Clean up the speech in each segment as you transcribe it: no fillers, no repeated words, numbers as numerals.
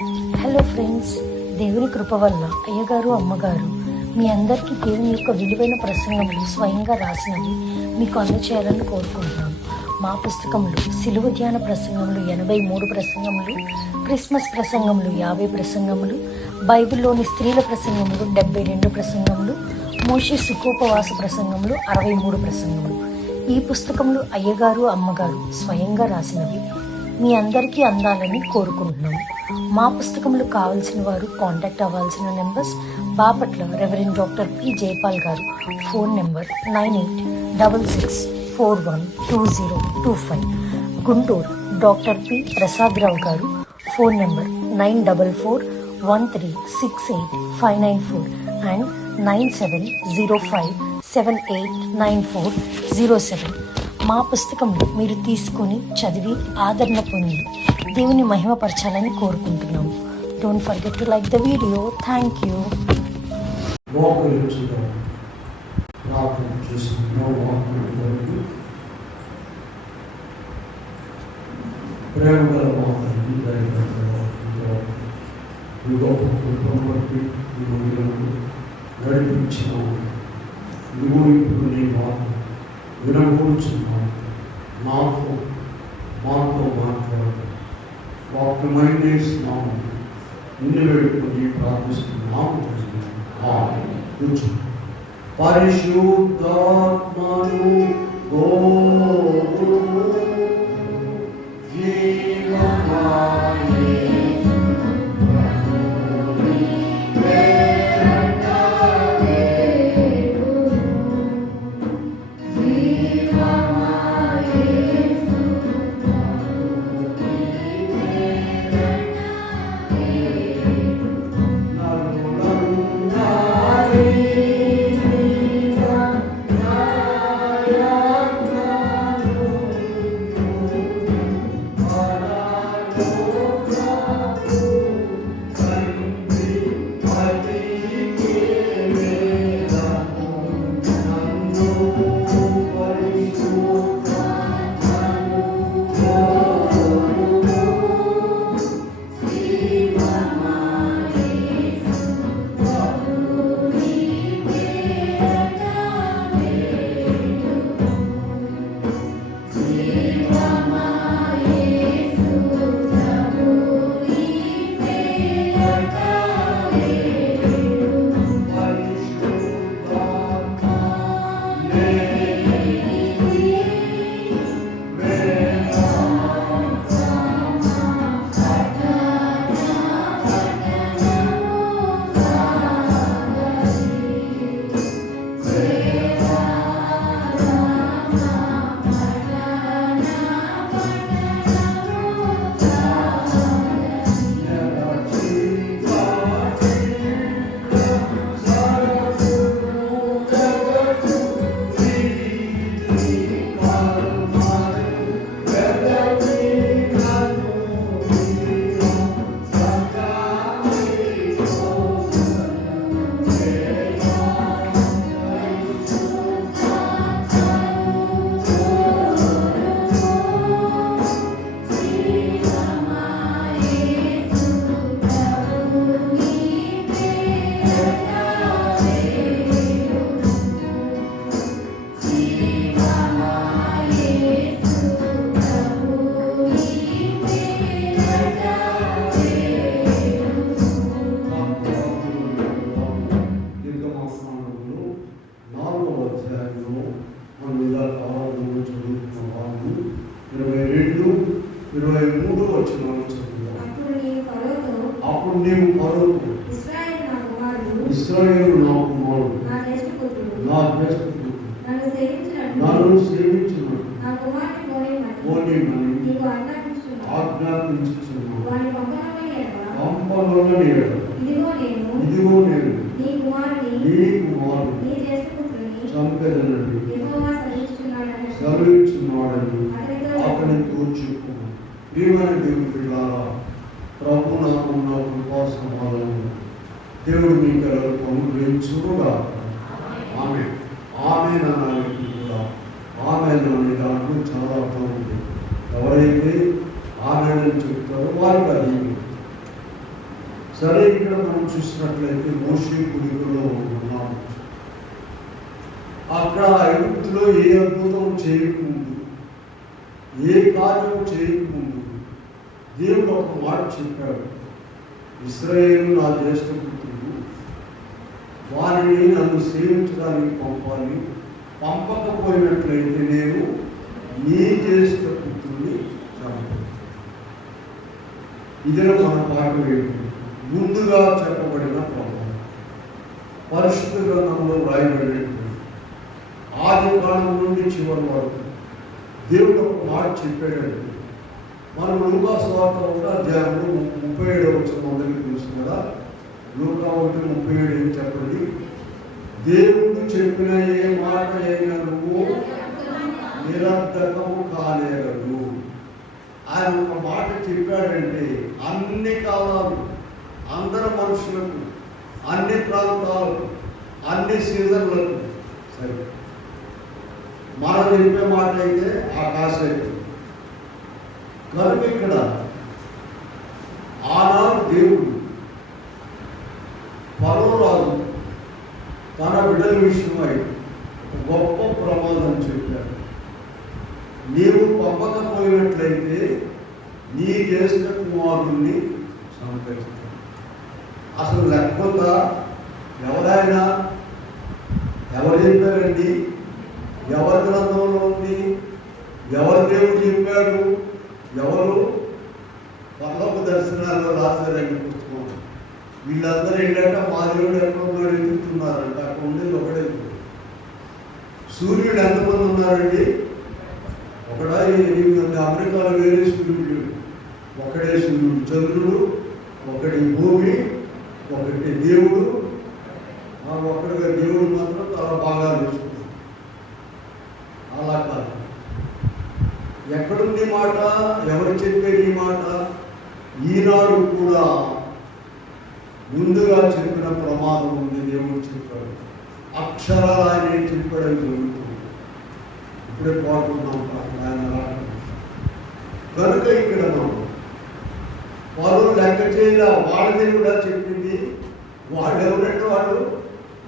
Hello friends, దేవుని కృప వల్ల అయ్యగారు అమ్మగారు మీ అందరికీ దేవుని యొక్క విలువైన ప్రసంగములు స్వయంగా రాసినవి మీకు అందచేయాలని కోరుకుంటున్నాను. మా పుస్తకంలో సిలువ ధ్యాన ప్రసంగములు 83 ప్రసంగములు, క్రిస్మస్ ప్రసంగములు 50 ప్రసంగములు, బైబిల్లోని స్త్రీల ప్రసంగములు 72 ప్రసంగములు, మోషే సుఖోపవాస ప్రసంగములు 63 ప్రసంగములు. ఈ పుస్తకములు అయ్యగారు అమ్మగారు స్వయంగా రాసినవి మీ అందరికీ అందాలని కోరుకుంటున్నాము. మా పుస్తకములు కావాల్సిన వారు కాంటాక్ట్ అవ్వాల్సిన numbers: Bapatla reverend doctor P Jayapal గారు, phone number 9866412025. Guntur doctor P Prasad Rao గారు, ఫోన్ నెంబర్ 9413685994 అండ్ 9705789407. మా పుస్తకంలో మీరు తీసుకొని చదివి ఆదరణ పొంది దేవుని మహిమపరచాలని కోరుకుంటున్నాము. Don't forget to like the video. Thank you. వినబోచున్నాను. మాతో మాట్లాడు. వాక్యమైనాము నిన్ను వేడుకొని ప్రార్థిస్తున్నాము. పరిశుద్ధాత్మను అప్పుడు నీవు ఫరోకు ఇశ్రాయేలు నా కుమారుడు, నా జ్యేష్ఠపుత్రుడు, నన్ను సేవించును పోనీమని ఆజ్ఞాపించుచున్నాను. పంపనొల్లని ఎడల ఇదిగో నేను నీ కుమారుని చంపెదనని సెలవిచ్చున్నాడని అతనితో చెప్పును. ప్రియమైన దేవుని పిల్లారా, ప్రభు నాకున్న కృపా సమాధానం దేవుడు మీ కలకు అనుగ్రహించుగా. ఆమె నాన్నకి కూడా ఆమె అనే దాంట్లో చాలా అర్థం. సరే, ఇక్కడ మనం చూసినట్లయితే మోషే గుడిలో ఉన్నాము. అక్కడ ఐగుప్తులో ఏ అద్భుతం చేయకముందు, ఏ కార్యం చేయకముందు దేవుడు ఒక మాట చెప్పాడు. ఇశ్రాయేలు నా జ్యేష్ఠ పుత్రుడు, వారిని నన్ను సేవించడానికి పంపాలి. పంపకపోయినట్లయితే నేను నీ జ్యేష్ఠ పుత్రుడిని చంపాను. ఇదే మన పాట ఏంటి? ముందుగా చెప్పబడిన ప్రభావం పరిశుద్ధ గ్రంథంలో వ్రాయబడినటువంటి ఆది కాలం నుండి చివరి వరకు దేవుడు ఒక మాట చెప్పాడంటే, మనం లూకా సువార్త 1వ అధ్యాయంలో 37వ వచనం అందరికీ తెలుసు కదా. లూకా 1:37 ఏం చెప్పండి? దేవుడు చెప్పిన ఏ మాట అయినా నువ్వు నిరర్థకము కాలేరదు. ఆయన ఒక మాట చెప్పాడంటే అన్ని కాలాలు, అందరి మనుషులకు, అన్ని ప్రాంతాలకు, అన్ని సీజన్లకు సరే మనం చెప్పే మాట అయితే ఆకాశం. కనుక ఇక్కడ ఆనాడు దేవుడు ఫరో రాజు తన బిడ్డల విషయమై గొప్ప ప్రమాదం చెప్పాడు. నీవు పంపకపోయినట్లయితే నీ జ్యేష్ఠ కుమారుణ్ణి సంహరిస్తాను. అసలు లేకపోతే ఎవరైనా ఎవరు చెప్పారండి? ఎవరి గ్రంథంలో ఉంది? ఎవరు దేవుడు చెప్పాడు? ఎవరు పరలోక దర్శనాల్లో రాశారండి పుస్తకం. వీళ్ళందరూ ఏంటంటే మా దేవుడు ఎక్కడ ఉన్నాడు ఎదుగుతున్నారంట. అక్కడ ఉండేది ఒకడే. సూర్యుడు ఎంతమంది ఉన్నారండి? ఒకడా 8 మంది. అమెరికాలో వేరే సూర్యుడు, ఒకడే సూర్యుడు. చంద్రుడు ఒకటి, భూమి ఒకటి, దేవుడు ఒకటిగా. దేవుడు మాత్రం చాలా బాగా చూసుకుంటాడు. అలా కాదు. ఎక్కడుంది మాట? ఎవరు చెప్పేది ఈ మాట? ఈనాడు కూడా ముందుగా చెప్పిన ప్రమాదం ఉంది. దేవుడు చెప్పాడు. అక్షరాలు ఆయన ఏం చెప్పాడని జరుగుతుంది. ఇప్పుడే పాడుకున్నాం ఆయన రాక. కనుక ఇక్కడ మనం వాళ్ళు లెక్క చేయాల. వాళ్ళది కూడా చెప్పింది. వాళ్ళు ఎవరంటే వాళ్ళు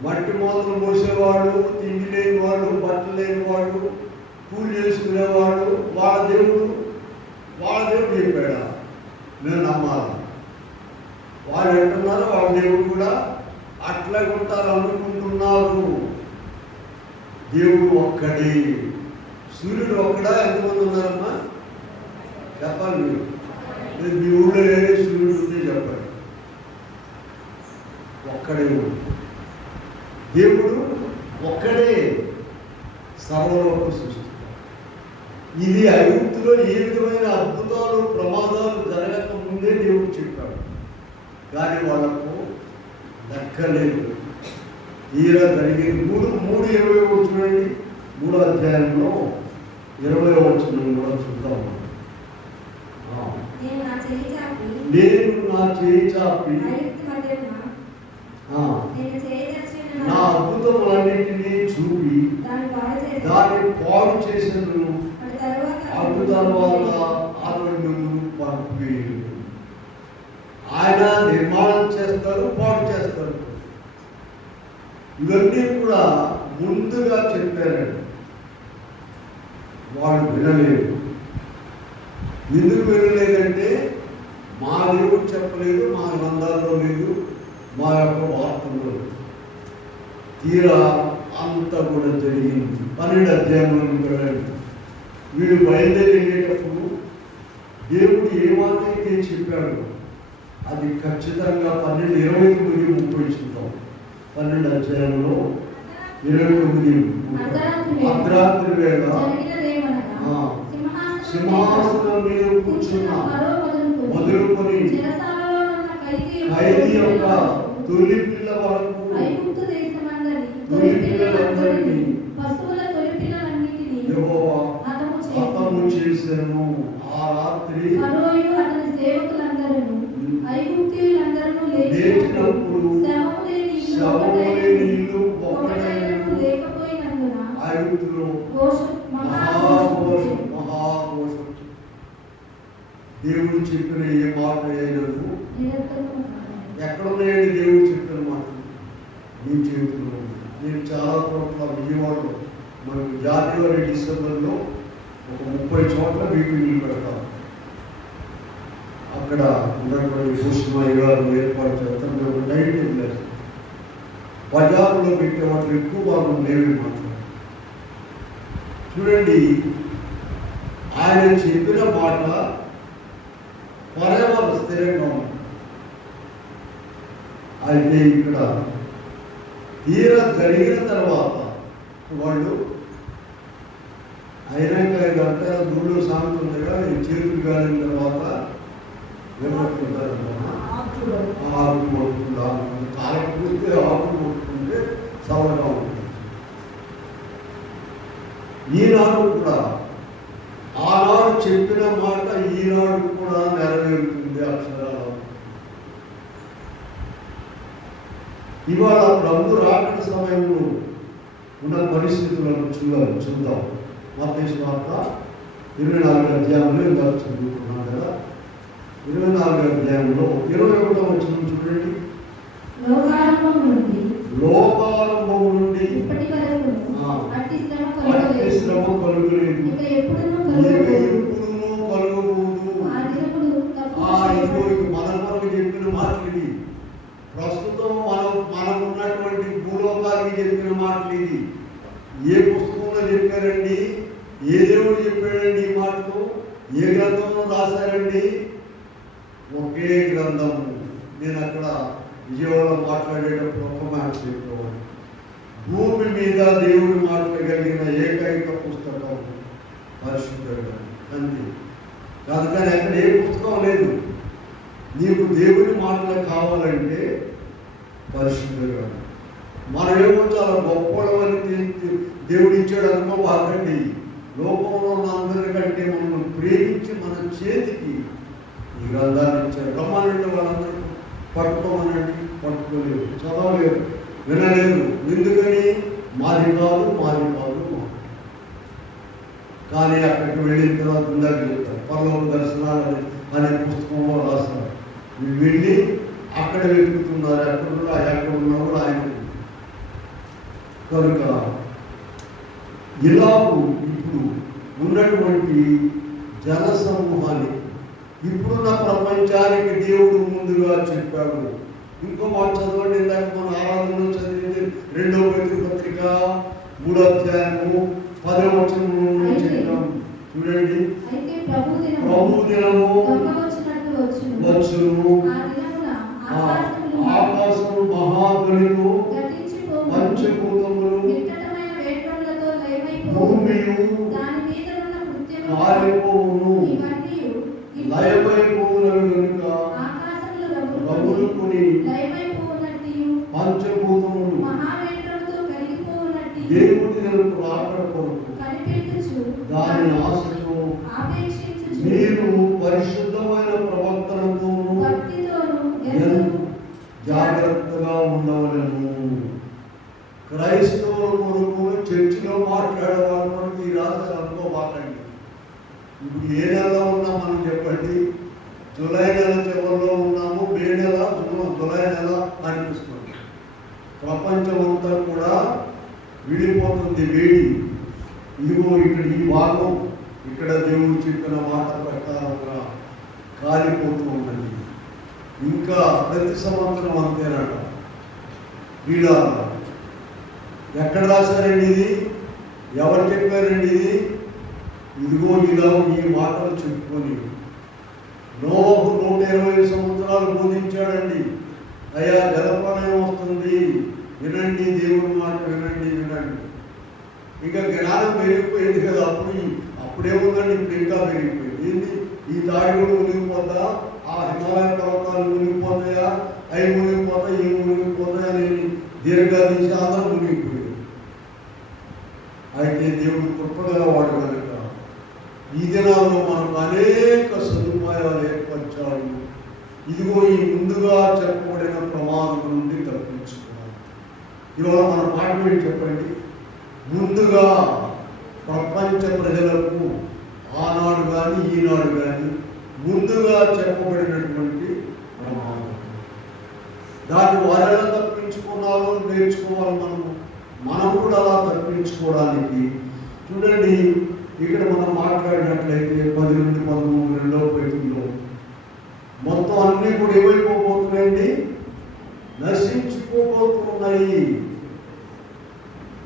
మట్టి మూతలు మోసేవాళ్ళు, తిండి లేని వాళ్ళు, బట్టలు లేని వాళ్ళు, కూలి చేసుకునేవాళ్ళు. వాళ్ళ దేవుడు చెప్పాడా? నేను నమ్మాలి. వాళ్ళు అంటున్నారు వాళ్ళ దేవుడు కూడా అట్లా ఉంటారు అనుకుంటున్నారు. దేవుడు ఒక్కడే. సూర్యుడు ఒక్కడా? ఎంతమంది ఉన్నారమ్మా చెప్పాలి మీరు. మీ ఊళ్ళో ఏ సూర్యుడు ఉంది చెప్పండి. ఒక్కడే దేవుడు, ఒక్కడే సర్వలోక సృష్టి. ఇది ఐగుప్తులో ఏ విధమైన అద్భుతాలు, ప్రమాదాలు జరగక ముందే దేవుడు చెప్పాడు. కానీ వాళ్ళకు దక్కలేదు. తీరా జరిగేది 3:20 చూడండి. 3వ అధ్యాయంలో 20వ వచనం కూడా చూద్దాం. నేను నా చేయి చాపి నా అద్భుతములన్నింటినీ చూపి దాన్ని పాడు చేసేందుకు అటు తర్వాత అతను పంపేయడు. ఆయన నిర్మాణం చేస్తారు, పాడు చేస్తారు. ఇవన్నీ కూడా ముందుగా చెప్పారండి. వాళ్ళు వినలేదు. ఎందుకు వినలేదంటే మా దేవుడు చెప్పలేదు, మా గ్రంథాల్లో లేదు, మా యొక్క వార్తల్లో లేదు. తీరా అంతా కూడా జరిగింది. 12వ అధ్యాయంలో వెళ్ళండి. వీడు బయలుదేరేటప్పుడు దేవుడు ఏమైతే చెప్పాడు అది ఖచ్చితంగా 12:29-30 చూద్దాం. 12వ అధ్యాయంలో 29 అర్ధరాత్రి వేళ సింహాసనం మీద కూర్చున్న మొదలుకొని ఖైదీ యొక్క తొలి పిల్ల వరకు తొలి పిల్లలందరినీ యెహోవా హతము చేసెను. ఆ రాత్రి లేచినప్పుడు శవము లేని ఇల్లు ఒక్కటైనను ఐగుప్తులో మహాఘోషం. దేవుడు చెప్పిన ఏ మాట అయినను ఎక్కడున్నాయండి దేవుడు చెప్పిన మాటలు? మీ చేతుల్లో ఉంది. నేను చాలా చోట్ల విజయవాడలో మనకు జనవరి డిసెంబర్లో ఒక 30 చోట్ల మీటింగ్లు పెడతాం. అక్కడ ఉన్నటువంటి భూషణయ్య గారు ఏర్పాటు చేస్తారు. మేము నైట్ లేదు, బజార్లో పెట్టే వాటిలో ఎక్కువ భాగం లేవి మాట్లాడు. చూడండి, ఆయన చెప్పిన మాట పర్యావరణ స్థిరంగా ఉంది. అయితే ఇక్కడ తీరా జరిగిన తర్వాత వాళ్ళు అయినాక గంటల గుళ్ళు సాగుతుండగా చేతులు కాలిన తర్వాత ఏమవుతుంటారు? ఆకు కొట్టుకుంటా, కాలకపోతే ఆకు కొట్టుకుంటే సవరగా ఉంటుంది. ఈనాడు కూడా ఆనాడు చెప్పిన మాట ఈనాడు కూడా నెరవేరుతుంది అక్షరాలు. ఇవాళ ప్రభు రాకడ సమయంలో ఉన్న పరిస్థితులను చూద్దాం. మత్తయి వార్త 24వ అధ్యాయంలో ఇలా చదువుకున్నాం కదా. 24వ అధ్యాయంలో 21వ వచనం చూడండి. లోకారంభం నుండి ఇప్పటి వరకు అట్టి శ్రమ కలుగులేదు, ఎప్పుడునూ కలుగబోదు. మన కొరకు చెప్పిన మాటలు ఇది. ప్రస్తుతం మనం ఉన్నటువంటి భూలోకానికి చెప్పిన మాటలు ఇది. ఏ పుస్తకంలో చెప్పారండి? ఏ దేవుడు చెప్పాడండి ఈ మాటలు? ఏ గ్రంథంలో రాశారండి? ఒకే గ్రంథము. నేను అక్కడ విజయవాడలో మాట్లాడేటప్పుడు ఒక మాట చెప్పేవాడు. భూమి మీద దేవుడు మాట్లాడగలిగిన ఏకైక పుస్తకం పరిశుద్ధ గ్రంథం, అంతే. కాదు, కానీ అక్కడ ఏ పుస్తకం లేదు. నీకు దేవుని మాటలు కావాలంటే పరిశుద్ధ గ్రంథం. మనమేమో చాలా గొప్పవాళ్ళని దేవుడు ఇచ్చాడు అనుకోవాలండి. లోకంలో ఉన్న అందరికంటే మనం ప్రేమించి మన చేతికి ఈ గ్రంథాన్ని ఇచ్చారు. రమ్మనండి, వాళ్ళందరూ పట్టుకోమనండి, పట్టుకోలేదు, చదవలేదు, వినలేదు. ఎందుకని? మాది కాదు. కానీ అక్కడికి వెళ్ళిన తర్వాత ఇందాక చెప్తారు, పరలోక దర్శనాలు అనే పుస్తకంలో రాస్తారు. మీరు వెళ్ళి అక్కడ వెతుకుతున్నారు, ఎక్కడ ఉన్నారు ఆయన. కనుక ఇలాగూ ఇప్పుడు ఉన్నటువంటి జన సమూహాన్ని, ఇప్పుడున్న ప్రపంచానికి దేవుడు ముందుగా చెప్పాడు. ఇంకో మాట చదవండి. ఇందాక మన ఆరాధనలో చదివింది 2వ పేతురు పత్రిక 3వ అధ్యాయము 10వ వచనం చెప్పాం. చూడండి, ప్రభు దినము వచ్చును, ఆకాశము మహాధ్వనితో, పంచభూతములు, భూమియు కాలిపోవును, లయమైపోవునవి కనుక రగులుకొని పంచభూతములు దేవుడి రాకడ కొరకు దాని ఆశతో మీరు పరిశుద్ధమైన ప్రవర్తనతోనూ జాగ్రత్తగా ఉండవలను. క్రైస్తవుల కొరకు చర్చిలో మాట్లాడేవాళ్ళ కొరకు ఈ రాత్రి అనుకో మాట్లాడి. ఇప్పుడు ఏ నెలలో ఉన్నాం మనం చెప్పండి? జూలై నెల చివరిలో ఉన్నాము. మే నెల, జూలై నెల అనిపిస్తుంది. ప్రపంచం అంతా కూడా విడిపోతుంది, వేడి. ఇదిగో ఇక్కడ ఈ భాగం, ఇక్కడ దేవుడు చెప్పిన మాట ప్రకారంగా కాలిపోతూ ఉన్నది. ఇంకా ప్రతి సంవత్సరం అంతేనట. వీళ్ళ ఎక్కడ రాశారండి ఇది? ఎవరు చెప్పారండి ఇది? ఇదిగో ఇలా ఈ మాటలు చెప్పుకొని నోహు 120 సంవత్సరాలు బోధించాడండి. అయ్యా, జలప్రళయం వస్తుంది, వినండి, దేవుడి మాట వినండి. ఇక జ్ఞానం పెరిగిపోయింది కదా. అప్పుడే ఉందండి, ఇప్పుడు ఇంకా పెరిగిపోయింది. ఏంటి? ఈ తాడి కూడా మునిగిపోతా, ఆ హిమాలయ పర్వతాలు మునిగిపోతాయా, అవి మునిగిపోతాయి, ఇవి మునిగిపోతాయా అని దీర్ఘాదీశ అందరూ మునిగిపోయాడు. అయితే దేవుడు కృపగలవాడు కనుక ఈ దినాల్లో మనకు అనేక సదుపాయాలు ఏర్పరిచాడు. ఇదిగో ఈ ముందుగా చెప్పబడిన ప్రమాదం నుండి తప్పించుకోవాలి. ఇవాళ మన పాట ఏంటి చెప్పండి? ముందుగా ప్రపంచ ప్రజలకు ఆనాడు కానీ ఈనాడు కానీ ముందుగా చెప్పబడినటువంటి ప్రమాదం. దాన్ని వారు ఎలా తప్పించుకున్నారో నేర్చుకోవాలి. మనం కూడా అలా తప్పించుకోవడానికి చూడండి, ఇక్కడ మనం మాట్లాడినట్లయితే 10 నుండి 13 రెండవ పేజీలో మొత్తం అన్నీ కూడా ఏమైపోతున్నాయండి? నశించిపోతున్నాయి.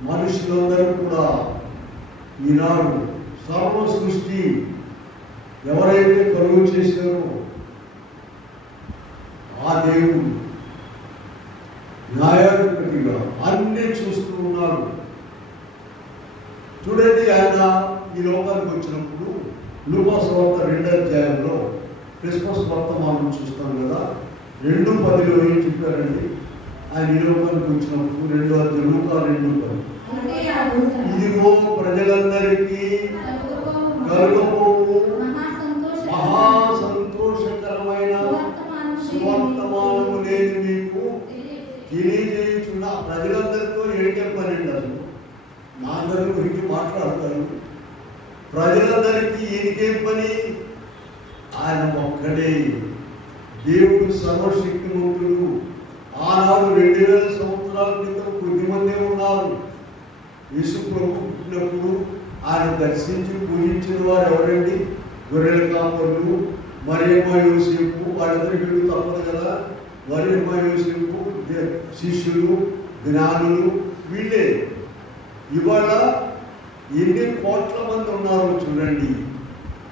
మనుషులందరూ కూడా ఈనాడు సర్వ సృష్టి ఎవరైతే కలుగు చేశారో ఆ దేవుడు న్యాయాధిపతిగా అన్నీ చూస్తూ ఉన్నాడు. చూడండి, ఆయన ఈ లోకానికి వచ్చినప్పుడు లూకా సువార్త 2వ అధ్యాయంలో క్రిస్మస్ వర్తమానం చూస్తాం కదా, 2:10 ఏం చెప్పారండి? ఆయన ఈ లోకానికి వచ్చినప్పుడు 2వ అధ్యాయం లూకా 2:10, ఇదిగో ప్రజలందరికీ కలుగబోవు మహా సంతోషకరమైన సువర్తమానము నేను మీకు తెలియజేయుచున్నా. ప్రజలందరితో ఏం పనండి? అసలు నా అందరి గురించి మాట్లాడతారు. ప్రజలందరికీ ఈయనకేం పని? ఆయన ఒక్కడే దేవుడు, సర్వశక్తిమంతుడు. ఆనాడు 2000 సంవత్సరాల క్రితం కొద్దిమందే ఉన్నారు. యేసు ప్రభు పుట్టినప్పుడు ఆయన దర్శించి పూజించిన వారు ఎవరండి? గొర్రెల కాపరులు, మరియమ్మ యోసేపు. వాళ్ళందరికీ వీళ్ళు తప్పదు కదా. మరియమ్మ యోసేపు, శిష్యులు, జ్ఞానులు వీళ్ళే. ఇవాళ ఎన్ని కోట్ల మంది ఉన్నారో చూడండి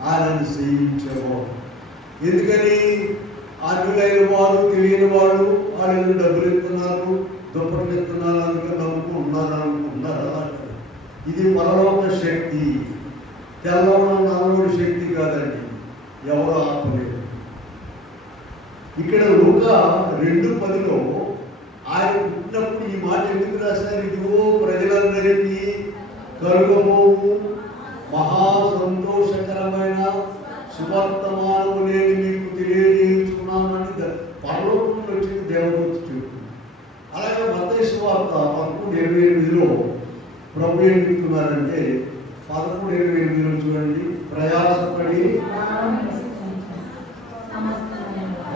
ఆయనను సేవించేవారు. ఎందుకని? అన్యులైన వారు, తెలియని వారు వాళ్ళు డబ్బులు ఇస్తున్నారు, దుప్పట్లు ఇస్తున్నారు, అందుకని అనుకుంటున్నారు. ఇది పరలోక శక్తి, తెల్లవడం నల్లవడి శక్తి కాదండి. ఎవరు ఆపలేదు. ఇక్కడ లూకా 2:10లో ఆయన పుట్టినప్పుడు ఈ మాట ఎందుకు రాశారు? ఇదిగో ప్రజలందరికీ కలుగబోవు మహా సంతోషకరమైన సువర్తమానము నేను మీకు తెలియజేయించుకున్నానని పరలోకంలో వచ్చింది దేవదూత చెప్తుంది. అలాగే మత్తయి సువార్త 11:28లో ప్రభు ఏం చెప్తున్నారంటే 11:28లో చూడండి, ప్రయాసపడి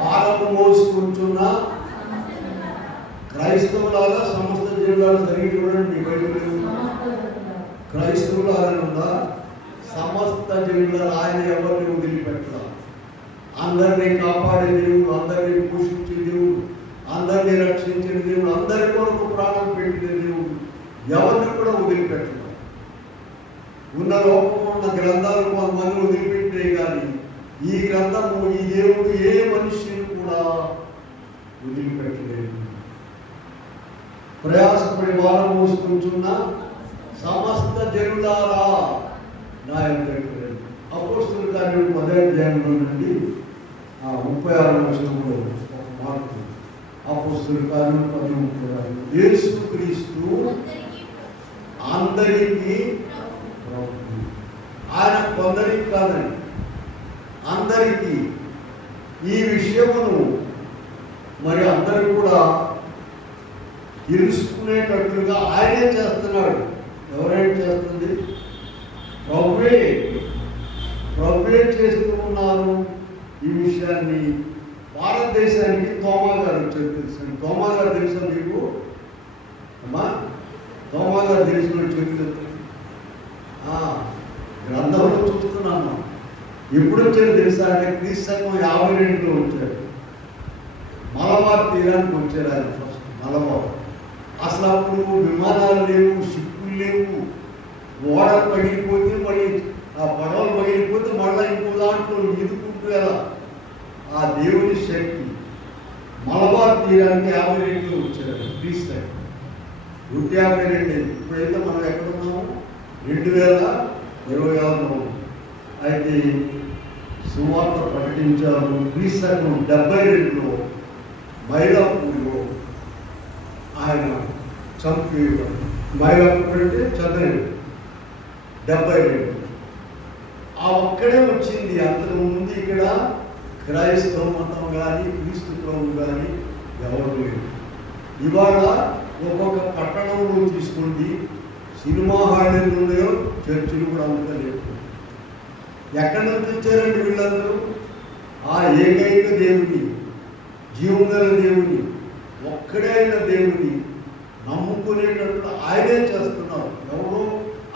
భారము మోసుకుంటున్న క్రైస్తవులాగా సమస్త జిల్లాలు సరిగ్గా చూడండి. మీ బయట క్రైస్తవులాగా సమస్త జిల్లాలు ఆయన ఎవరిని వదిలిపెట్టరా. అందరినీ కాపాడే దేవుడు, అందరినీ పోషించే దేవుడు, అందరినీ రక్షించే దేవుడు, అందరి కొరకు ప్రాణం పెట్టిన దేవుడు, ఎవరిని కూడా వదిలిపెట్టరు. ఉన్న లోకంలో ఉన్న గ్రంథాలు కొంతమంది వదిలిపెట్టే కానీ ఈ గ్రంథము, ఈ దేవుడు ఏ మనిషిని కూడా వదిలిపెట్టలేదు. ప్రయాసపడి భారం మోసుకుంటున్న సమస్త జనులారా నా యొక్క అపోస్తలుల కార్యములు 10వ అధ్యాయంలో నుండి 36వ వచనంలో ఒక మాట. అపోస్తలుల కార్యములు 10:36, యేసుక్రీస్తు అందరికీ ప్రభువు. ఆయన కొందరికి కాదండి, అందరికీ. ఈ విషయమును మరి అందరూ కూడా తెలుసుకునేటట్లుగా ఆయనే చేస్తున్నాడు. ఎవరైనా చేస్తుంది? ప్రభువే చేస్తూ ఉన్నారు. ఈ విషయాన్ని భారతదేశానికి తోమా గారు వచ్చారు. తెలుసండి, తోమా గారు తెలుసా మీకు? అమ్మా, తోమా గారు తెలిసిన చెప్తుంది. గ్రంథంలో చూస్తున్నాను. ఎప్పుడు వచ్చారు తెలుసా అంటే క్రీస్తు 52లో వచ్చారు. మలబార్ తీరానికి వచ్చారు ఆయన ఫస్ట్. మలబార్ అసలు అప్పుడు విమానాలు లేవు, షిప్పులు లేవు, ఓడలు పగిలిపోతే మళ్ళీ ఆ పడవలు పగిలిపోతే మళ్ళీ ఇంకో దాంట్లో ఈదుకుంటూ ఎలా. ఆ దేవుని శక్తి మలబార్ తీరానికి 52లో వచ్చారు క్రీస్తు. 152. ఇప్పుడైతే మనం ఎక్కడున్నాము? 2026లో. అయితే సువార్త ప్రకటించారు. క్రీస్తు 72లో మైలాపూర్లో ఆయన చంపేయడం. మైలాపూర్ అంటే చదివాడు 72. ఆ ఒక్కడే వచ్చింది. అంతకు ముందు ఇక్కడ క్రైస్తవ మతం కానీ క్రీస్తు ప్రభు కానీ ఎవరు లేదు. ఇవాళ ఒక్కొక్క పట్టణంలో తీసుకోండి, సినిమా హాళ్ళు ఉన్నాయో చర్చిలు కూడా అంతా లేదు. ఎక్కడి నుంచి వచ్చారండి వీళ్ళందరూ? ఆ ఏకైక దేవుని, జీవం గల దేవుని ఒక్కడే అయిన దేవుని నమ్ముకునేటట్లు ఆయనే చేస్తున్నారు. ఎవరు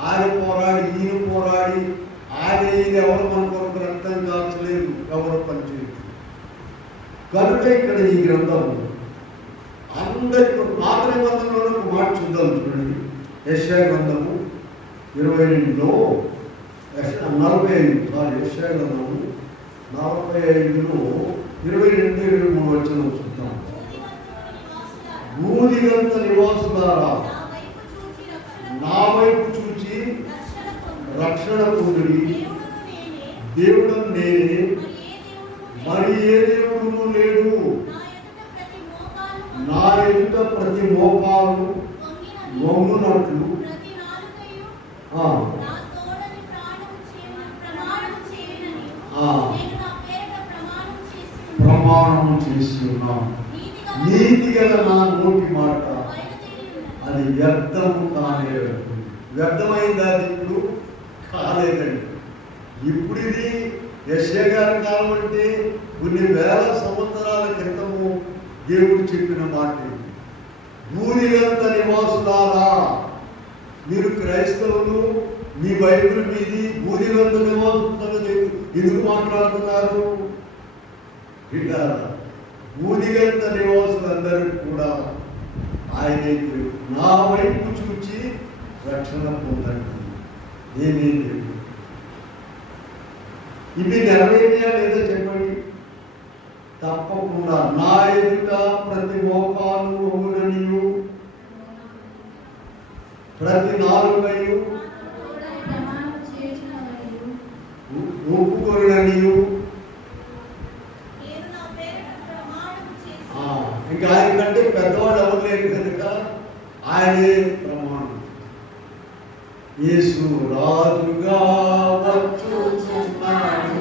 ఆయన పోరాడి ఈయన పోరాడి ఈయన ఎవరు మన కొరకు రక్తం కాల్చలేదు, ఎవరు పనిచేయలేదు. కనుక ఇక్కడ ఈ గ్రంథము అందరికీ పాత నిబంధనలో ఒక మాట చూద్దాం. చూడండి, యెషయా గ్రంథము 22లో 45 యెషయా గ్రంథము 45లో 22-23 వచనం చూద్దాం. భూదిగంత నివాసులారా నా వైపు చూచి రక్షణ పొందుడి. దేవుడు నేనే, మరి ఏ దేవుడు లేడు. నా ఎదుట ప్రతి మోకాలు వంగునట్లు ప్రమాణము చేసి ఉన్నాను. నీతి గల నా నోటి మాట అది వ్యర్థము కాలేదు. వ్యర్థమైంది అది ఇప్పుడు కాలేదండి. ఇప్పుడు ఇది యెషయా గారి కాలం అంటే కొన్ని వేల సంవత్సరాల క్రితము దేవుడు చెప్పిన మాట. భూదిగంత నివాసులారా, మీరు క్రైస్తవులు, మీ బైబిల్ మీది భూదిగంత నివాసులతో ఎందుకు మాట్లాడుతున్నారు? ఇలా భూదిగంత నివాసులందరూ కూడా ఆయనే నా వైపు చూచి రక్షణ పొందండి. నేనే దేవుడు. ఇవి నెరవేర్యా లేదా చెప్పండి? తప్పకుండా. నా ఎదుట ప్రతి మోకాలు వంగుననియు ప్రతి నాలుకయు ఒప్పుకొననియు. ఇంకా ఆయన కంటే పెద్దవాడు ఎవరు లేరు కనుక ఆయనే ప్రమాణం. యేసు రాజుగా వచ్చుచున్నాడు.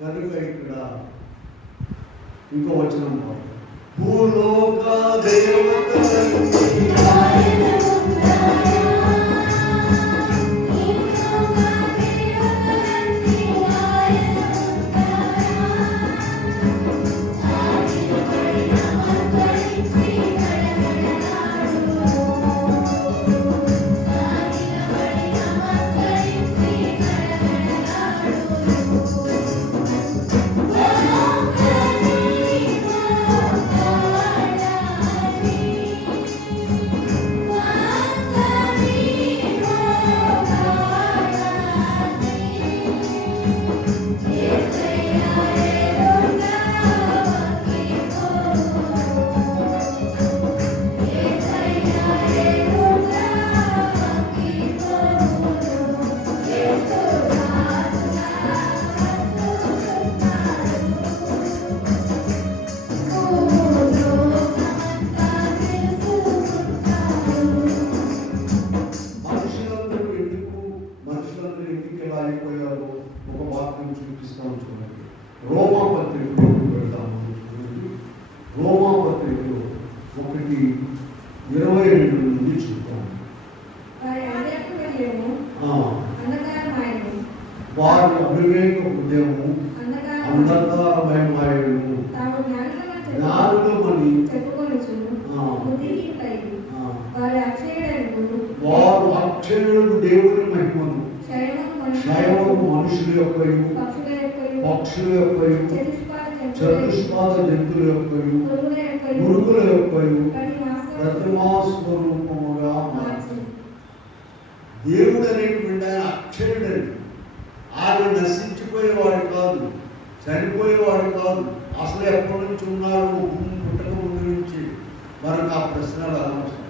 కనుక ఇక్కడ ఇంకో వచనం భూలోక రోమాపత్రికలో 1:22 నుండి చూద్దాం. వారి అవివేక హృదయము అంధకారమయమాయను జ్ఞానులమని వారు అక్షయులకు దేవుని మహిమను క్షయము మనుషుల యొక్క పక్షుల యొక్క చతుష్పాద జంతువుల యొక్క పురుగుల యొక్క ప్రతిమా స్వరూపముగా దేవుడు అనేటువంటి ఆయన అక్షరుడండి. ఆయన నశించిపోయేవాడు కాదు, చనిపోయేవాడు కాదు. అసలు ఎప్పటి నుంచి ఉన్నాడు? భూమి పుట్టక ముందు నుంచి. మనకు ఆ ప్రశ్నలు అనవసరం.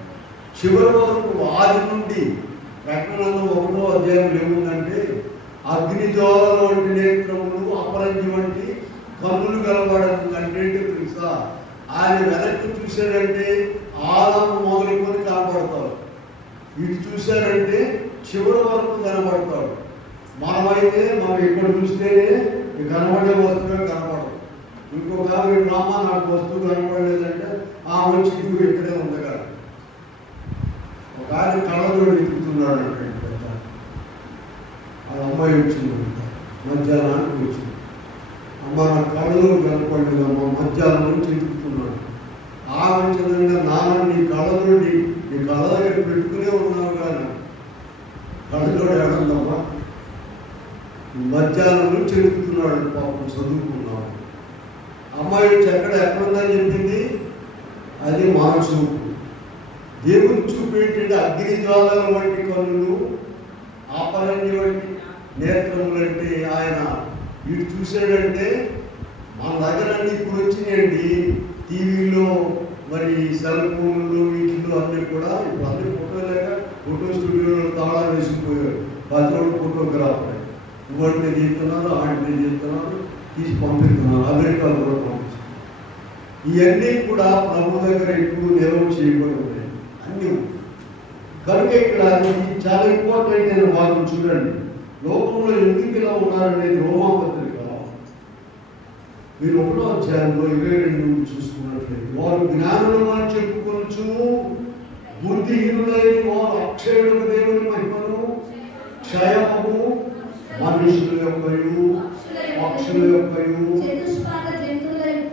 చివరి వరకు ఆది నుండి ప్రకటనలో 1వ అధ్యాయం ఏముందంటే, అగ్నిజ్వాలల వంటి నేత్రములు, అపరంజి వంటి కన్నులు గలవాడని అంటే తెలుసా? ఆయన వెనక్కి చూశాడంటే ఆదాము మొదలుకొని కనబడతాడు, ఇటు చూశారంటే చివరి వరకు కనబడతాడు. మనమైతే మనం ఇక్కడ చూస్తేనే కనబడే వస్తువుగా కనబడదు. ఇంకొక రామ నాకు వస్తువు కనబడలేదంటే ఆ వచ్చి ఇక్కడే ఉంది కదా. ఒక ఆయన కళ్ళజోడు ఎత్తుతున్నాడు అంటే ఆ అమ్మాయి వచ్చింది, మధ్యాహ్నానికి వచ్చింది. అమ్మ నా కళ్ళజోడు కనపడలేదమ్మా, మధ్యాహ్నం నుంచి ఎత్తుతున్నాడు. ఆ వచ్చిందంటే నాన్న నీ కళ్ళజోడి నీ కళ్ళ దగ్గర పెట్టుకునే ఉన్నావు కానీ కళ్ళజోడు ఏడుందమ్మా, మధ్యాహ్నం నుంచి ఎత్తుతున్నాడు. పాపం చదువుకున్నాడు. అమ్మాయి వచ్చి ఎక్కడుందని చెప్పింది, అది మన చూపు. దేవుని చూపేంటి అగ్ని జ్వాలల వంటి కన్నులు, ఆపరణ్య వంటి నేత్రములంటే ఆయన వీడు చూసాడంటే మన దగ్గర అన్ని ఇప్పుడు వచ్చినాయండి. టీవీలో మరి సెల్ ఫోన్లు వీటిలో అన్నీ కూడా ఇప్పుడు అన్ని ఫోటోలేక ఫోటో స్టూడియోలో తాళా వేసిపోయారు. 10 ఫోటోగ్రాఫర్ ఇవ్వండి తీస్తున్నారు, ఆంటీ చేస్తున్నారు, తీసి పంపిస్తున్నారు. అమెరికాలో కూడా పంపిస్తున్నారు. ఇవన్నీ కూడా ప్రభు దగ్గర ఇప్పుడు నిల్వ చేయబడి ఉన్నాయి అన్నీ. కనుక ఇక్కడ చాలా ఇంపార్టెంట్ అయిన భాగం చూడండి. లోకంలో ఎందుకు ఇలా ఉన్నారనేది రోమాపత్రిక మీరు 1వ అధ్యాయంలో 22 చూసుకున్నట్లయితే, వారు జ్ఞానులు అని చెప్పుకొనొచ్చు, బుద్ధిహీనులై వారు అక్షయుడు దేవుని మహిమను క్షయమము మనుషుల యొక్కయు పక్షుల యొక్కయు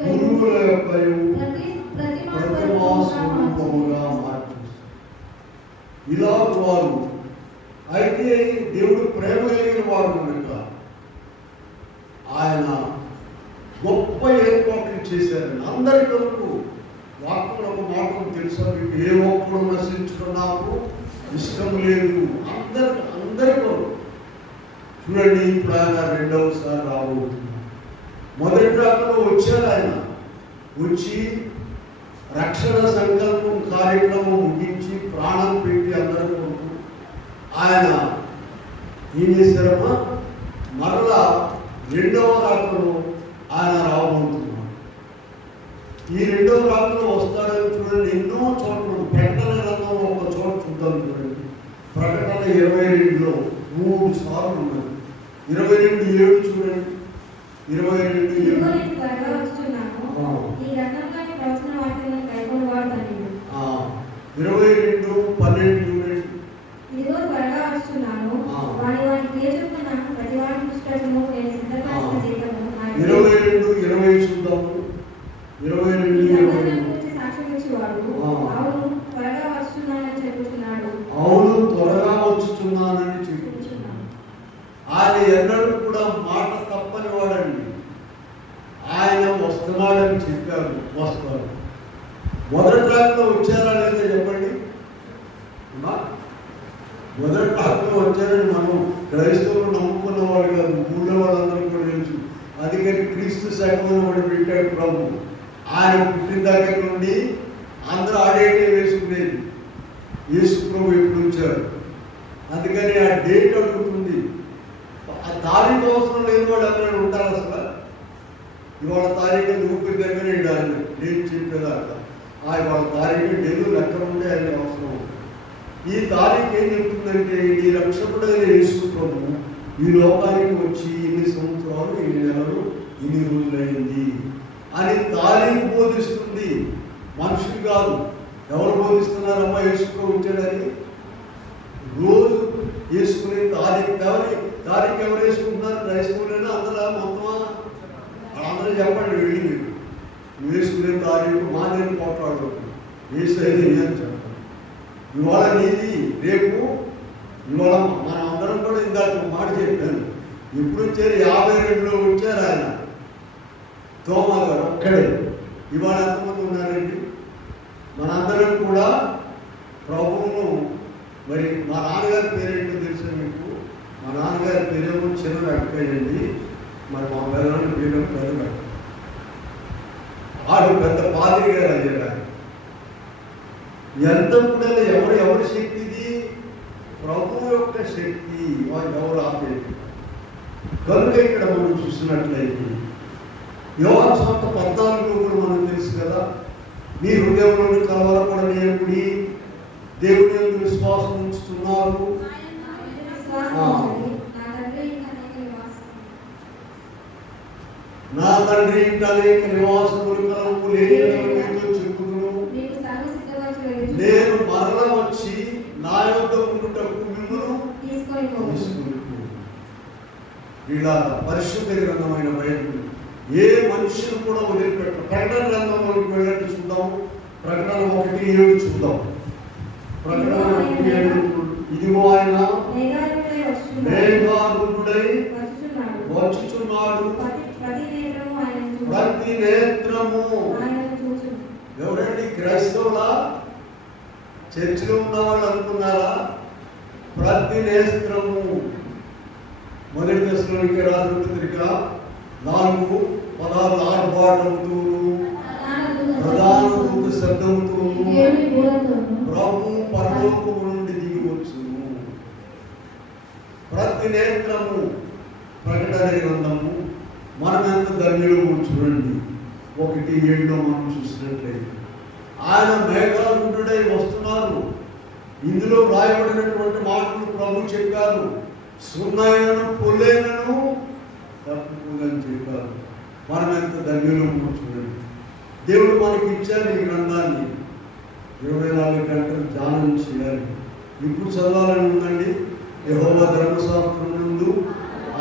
పురుగుల యొక్కయు ప్రతిమా స్వరూపముగా మార్చేస్తారు. ఇలా వారు అయితే దేవుడు ప్రేమ కలిగిన వారు కనుక ఆయన గొప్ప ఏర్పాట్లు చేశారని అందరి కొరకు. వాక్యంలో ఒక మాట తెలుసా మీకు, ఏ ఒక్కడు నశించుకున్నాకు ఇష్టం లేదు, అందరి కొరకు. చూడండి, ఇప్పుడు ఆయన 2వసారి రాబోతున్నారు. మొదటి రాకలో వచ్చారు. ఆయన వచ్చి రక్షణ సంకల్పం కార్యక్రమం ముగించి ప్రాణం పెట్టి అందరి కొరకు ఆయన ఏం చేశారమ్మా, మరలా 2వ రాకలో ఆయన రాబోతున్నారు. ఈ 2వ రాకలో వస్తాడని చూడండి. ఎన్నో చోట్ల ప్రకటన గ్రంథంలో ఒక చోట చూద్దాం. చూడండి, ప్రకటన 22లో 3 సార్లు ఉన్నాయి. 22:7 చూడండి. 22:7 22:12 చూడండి. ఇదిగో త్వరగా వస్తున్నాను, వారి వారి తేజుకున్న ప్రతి వారి పుస్తకము నేను సిద్ధపరిచిన జీతము 22:20 చూద్దాము. 22:20 సాక్ష్యం ఇచ్చేవాడు, అవును త్వరగా వస్తున్నానని చెప్పుచున్నాడు. అవును త్వరగా వచ్చుచున్నానని చెప్పుచున్నాడు. ఆయన ఎన్నడూ కూడా మాట తప్పని వాడండి. ఆయన వస్తున్నాడని చెప్పారు, వస్తారు. మొదటి రాకలో వచ్చారా లేదా చెప్పండి. మొదటి రాకలో వచ్చారని మనం క్రైస్తవులు నమ్ముకున్న వాళ్ళు కాదు, ఊళ్ళో వాళ్ళందరూ కూడా తెలుసు. అందుకని క్రీస్తు శకమును కూడా పెట్టాడు ప్రభు. ఆయన పుట్టిన దగ్గర నుండి అందరూ ఆడేటే వేసుకునేది. యేసు ప్రభు ఎప్పుడు వచ్చారు. అందుకని ఆ డేట్ అడుగుతుంది. ఆ తారీఖు అవసరం లేని వాళ్ళు అందరూ ఉంటారు. అసలు ఇవాళ తారీఖు ఊపిరి దగ్గర ఇడాలి డేట్ చెప్పేదాకా. వాళ్ళ తారీఖు డెల్లు ఎక్కడ ఉంటే అది అవసరం. ఈ తారీఖు ఏం చెప్తుందంటే, ఈ రక్షకుడైన యేసు ప్రభు ఈ లోకానికి వచ్చి ఇన్ని సంవత్సరాలు, ఇన్ని నెలలు, ఇన్ని రోజులైంది అని తారీఖు బోధిస్తుంది. మనుషులు కాదు. ఎవరు బోధిస్తున్నారమ్మా యేసు ప్రభు వచ్చాడని? రోజు వేసుకునే తారీఖు ఎవరు వేసుకుంటున్నారు? క్రైస్తవులైనా అందరూ మొత్తమా? అందరూ చెప్పండి. వెళ్ళి మీరు వేసుకునే తారీఖు మా దగ్గర పోట్లాడు వేసేది అని చెప్పండి. ఇవాళ నీది, రేపు ఇవాళ మనం అందరం కూడా ఇందాక మాట చెప్పాను. ఎప్పుడు వచ్చారు? 52లో వచ్చారు ఆయన. తోమా గారు ఒక్కడే. ఇవాళ ఎంతమంది ఉన్నారండి? మనందరం కూడా ప్రభువును, మరి మా నాన్నగారి పేరేంటో పెట్టకండి, మరి మా పిల్లలు వీళ్ళని పెద్ద ఆడు పెద్ద పాదిరి గారు అయ్యాడు. ఎంత కూడా ఎవరి శక్తిది? ప్రభు యొక్క శక్తి. ఎవరు ఆపేది? కనుక ఇక్కడ మనం చూసినట్లయితే యోహాను సువార్త 14 కూడా మనకు తెలుసు కదా, మీ హృదయంలోని కలవరపడనీయకుడి, దేవుని యందు విశ్వాసం ఉంచుతున్నారు. నా తండ్రి ఇంట అనేక నివాసములు కలవు, లేనితో చెప్పుదును. నేను మరల వచ్చి నా యొద్ద ఉండుటకు మిమ్మును తీసుకొని ఇలా పరిశుద్ధ గ్రంథమైన బైబిల్ ఏ మనుషులు కూడా వదిలిపెట్టరు. ప్రకటన గ్రంథంలోకి వెళ్ళండి, చూద్దాం. ప్రకటన 1:7 చూద్దాం. ప్రకటన 1:7. ఇదిగో ఆయన మేఘారూఢుడై వచ్చుచున్నాడు, ప్రతి నేత్రము. ఎవరండి? క్రైస్తవుల చర్చిలో ఉన్న వాళ్ళు అనుకున్నారా? ప్రతి నేత్రము. మొదటి దశలోనికి రాసిన పత్రిక 4:16 ఆర్భాటంతోను ప్రధాన దూత శబ్దంతోను ప్రభు పరలోకము నుండి దిగి వచ్చును. ప్రతి నేత్రము. ప్రకటన గ్రంథము. మనం ఎంత ధన్యులము చూడండి. 1:7 మనం చూసినట్లయితే ఆయన మేఘారూఢుడై వస్తున్నారు. ఇందులో రాయబడినటువంటి మాటలు ప్రభు చెప్పారు. సున్నైనను పొల్లైనను తప్పుదని చెప్పారు. మనం ఎంత ధన్యులము చూడండి. దేవుడు మనకి ఇచ్చారు ఈ గ్రంథాన్ని. 24 గంటలు ధ్యానం చేయాలి. ఇప్పుడు చదవాలని ఉందండి. యెహోవా ధర్మశాస్త్రం నందు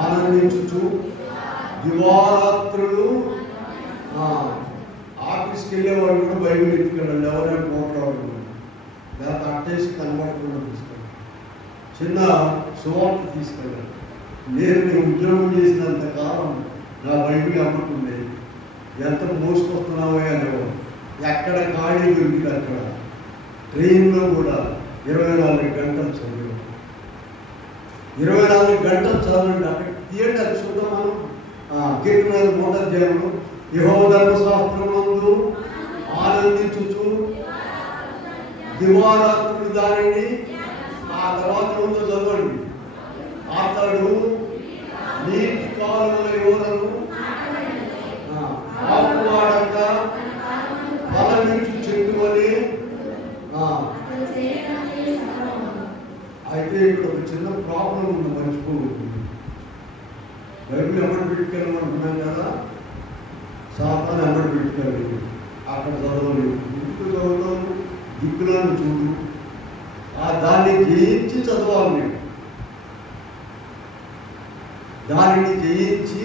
ఆనందించుచు దివారాత్రులు. ఆఫీస్కి వెళ్ళేవాడు కూడా బైబిల్ ఎత్తుకెళ్ళండి. ఎవరైనా పోట్లాడు లేకపోతే అట్టేసి కనబడకుండా తీసుకెళ్ళండి. చిన్న సువార్త తీసుకెళ్ళండి. నేను ఉద్యోగం చేసినంత కాలం నా బైబిల్ అమ్ముకుండేది. ఎంత మోసుకొస్తున్నావో అనేవాడు. ఎక్కడ ఖాళీ దొరికింది అక్కడ. ట్రైన్లో కూడా 24 గంటలు చదివాం. 24 గంటలు చదవండి. అక్కడ తీయండి, అది చూద్దాం మనం. కీర్తనలు 3వ అధ్యాయంలో యెహోవా ధర్మశాస్త్రం నందు ఆనందించుచు దివారాత్రులు దానిని. ఆ తర్వాత ఉందో చదవండి. అతడు నీటి కాలువల యోరను ఆకువాడక ఫలమిచ్చు చెట్టు అని. అయితే ఇక్కడ ఒక చిన్న ప్రాబ్లం ఉంది, మర్చిపోతుంది. బైబిల్ ఎమ్మడి పెట్టుకెళ్ళమంటున్నాం కదా, సాతాను ఎమ్మడి పెట్టుకెళ్ళి అక్కడ చదవలేదు. ఇంటికి చదవడం దిక్కులను చూడు. దాన్ని జయించి చదవాలి. నేను దానిని జయించి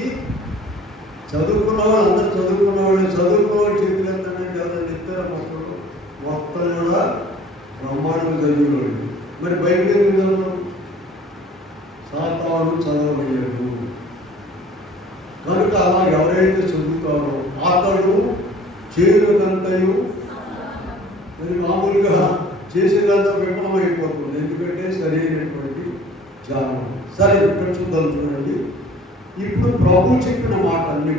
చదువుకున్న వాళ్ళు అందరూ చదువుకున్నవాడు చేతులు ఎంతంటే ఎవరైనా ఇద్దరు మొత్తం కూడా బ్రహ్మాండం చదివేవాడు. మరి బైబిల్ ఎందుకు చదవడం? సాతాను చదవలేడు. కనుక అలా ఎవరైతే చదువుతారో అతడు చేరుదంతయు. మరి మామూలుగా చేసేదంతా విఫలమైపోతుంది. ఎందుకంటే సరైనటువంటి జ్ఞానం. సరే, ఇక్కడ చూద్దాం. చూడండి, ఇప్పుడు ప్రభు చెప్పిన మాట అన్ని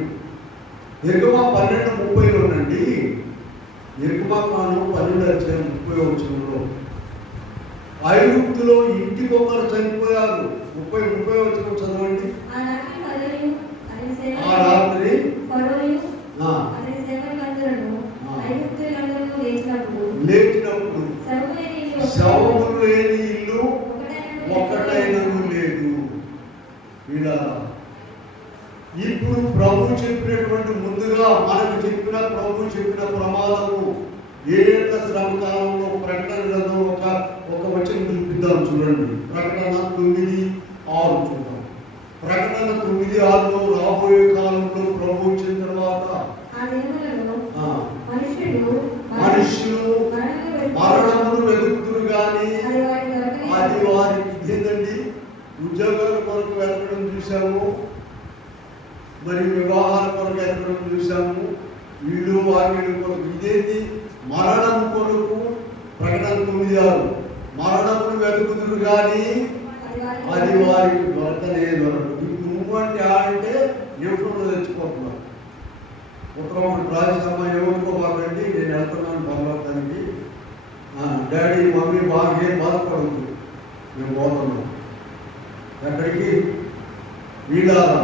నిర్గమ 12:30లోనండి. నిర్గమకాండం 12:30 ఐగుప్తులో ఇంటికి ఒకరు చనిపోయారు. 30 వచనం చదవండి. ఆ రాత్రి లేచినప్పుడు శవము లేని ఇల్లు ఒక్కటైనను లేదు. ఇలా ఇప్పుడు ప్రభు చెప్పినటువంటి ముందుగా మనకు చెప్పిన ప్రభు చెప్పిన ప్రమాదము 7 శ్రమ కాలంలో ప్రకటన గ్రంథం ఒక వచనం చూపిద్దాం. చూడండి, ప్రకటన 9:6 చూద్దాం. ప్రకటన 9:6లో రాబోయే కాలంలో ప్రభు వచ్చిన తర్వాత మనుషులు మరణమును వెతుకుతురు కానీ అది వారికి ఇదేంటండి. ఉద్యోగాల కొరకు వెతకడం చూసాము, మరి వివాహాల కొరకు వెతకడం చూసాము, వీళ్ళు వాకిళ్ళు కొరకు. ఇదేంటి? మరణం కొరకు. ప్రకటన 9:6 మరణమును వెతుకుతురు కానీ అది వారికి దొరకలేదు. ఇప్పుడు నువ్వు ఇటువంటి అంటే నిమిషంలో తెచ్చుకుంటున్నారు. ఉత్తరం రాజశర్మ ఏమనుకోబాకండి, నేను వెళ్తున్నాను పర్వతానికి, డాడీ మమ్మీ బాగా ఏం బాధపడద్దు, మేము పోతున్నాం ఎక్కడికి. వీళ్ళారా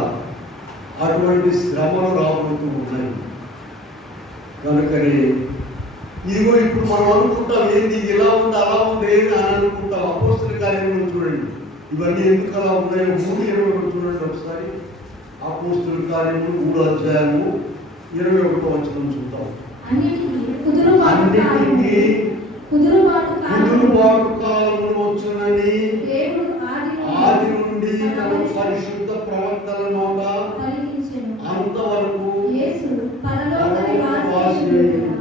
అటువంటి శ్రమలు రాబోతూ ఉన్నాయి. కనుకని ఇదిగో ఇప్పుడు మనం అనుకుంటాం, ఏంది ఇలా ఉంది అలా ఉంది ఏది అని అనుకుంటాం. అపోస్తల కార్యములు చూడండి, ఇవన్నీ ఎందుకు అలా ఉన్నాయో 3:21 చూడండి ఒకసారి. అపోస్తల కార్యములు 3వ అధ్యాయము 21వ వచనం చూద్దాం. అన్నిటికీ కుదురుబాటు కాలములు వచ్చునని దేవుడు ఆది నుండి తన పరిశుద్ధ ప్రవక్తల నోట పలికించెను. అంతవరకు యేసు పరలోక నివాసి నివాసి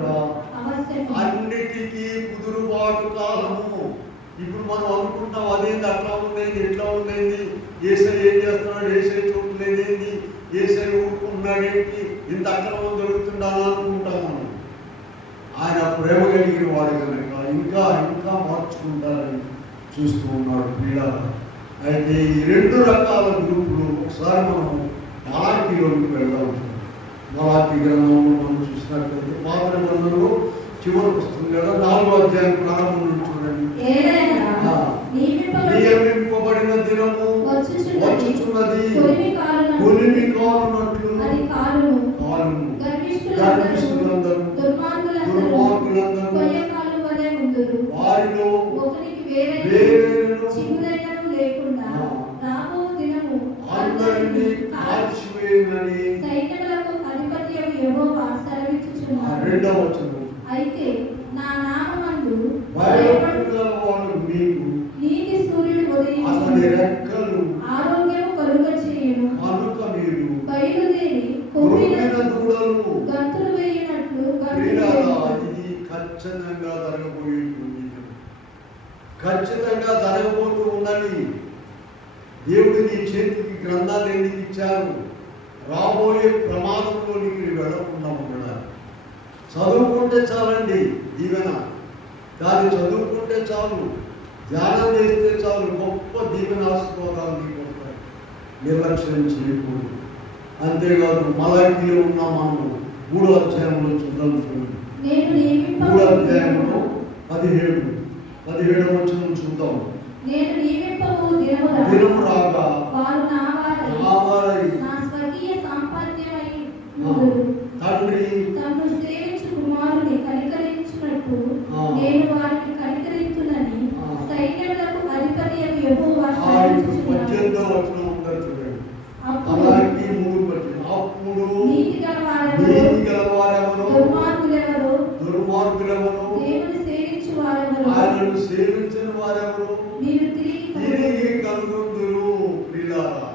అవశ్యం. అన్నిటికీ కుదురుబాటు కాలము. ఇప్పుడు మనం అనుకుంటాం, అదేంది అట్లా ఉండేది ఎట్లా ఉండేది, ఏసై ఏం చేస్తున్నాడు, ఏసై చూడలేదేంది, ఏసై ఊరుకున్నాడేంటి, ఇంత అక్రమం జరుగుతుండాలని అనుకుంటాం మనం. ఆయన ప్రేమ కలిగిన వాడు కనుక ఇంకా ఇంకా మార్చుకుంటారని చూస్తూ ఉన్నాడు పిల్లలు. అయితే ఈ 2 రకాల గ్రూపులు ఒకసారి మనం మలాఖీలోకి వెళ్దాం. మలాఖీ గ్రంథంలో మనం చూసినట్లయితే పాత నిబంధనలో చివరికి వస్తుంది కదా, 4వ అధ్యాయం ప్రారంభం నుంచి చూడండి. నియమింపబడిన దినము వచ్చుచున్నది, కొలిమి కానున్నట్లు గర్విష్ఠులందరూ వారిలో అందరినీ కాల్చివేయనని. రెండవ వచనం, అయితే నా నామమందు భయపడుతున్నవాడు మీకు నీతి సూర్యుడు అతని ఉదయించి రెక్కలు ఆరోగ్యము కలుగచేయును. కనుక మీరు బయలుదేరి కొమ్మిన దూడలు. గంతులు వేయినట్లు ప్రియులారా, ఇది ఖచ్చితంగా జరగబోయేటువంటి, ఖచ్చితంగా జరగబోతూ ఉన్నది. దేవుడు నీ చేతికి గ్రంథాలు ఎందుకు ఇచ్చారు? రాబోయే ప్రమాదంలోనికి వెళ్ళకుండా ఉండడానికి. చదువుకుంటే చాలండి దీవెన, దాన్ని చదువుకుంటే చాలు, ధ్యానం చేస్తే చాలు, గొప్ప దీవెన ఆశీర్వాదాలు నీకు వస్తాయి. నిర్లక్ష్యం చేయకూడదు. అంతేకాదు మలాఖీలో ఉన్న మనము 3వ అధ్యాయంలో చూద్దాం. చూడండి, 3వ అధ్యాయంలో 17వ వచనం చూద్దాం. నేను నియమింపబో దినము దినము రాగా వారు నా వారై నా స్వకీయ సంపాద్యమై ఉందురు. తండ్రి తమను సేవించు కుమారుని కనికరించినట్టు నేను వారిని కనికరించునని సైన్యములకు అధిపతి యెహోవా సెలవిచ్చుచున్నాడు. 18వ వచనం ఉందా చూడండి. అప్పుడు అలాగే 3:18, అప్పుడు నీతి గలవారెవరు, దుర్మార్గులెవరు, దేవుని సేవించు వారెవరు, ఆయనను సేవించిన వారెవరు మీరు తిరిగి కనుగొందురు. ప్రియులారా,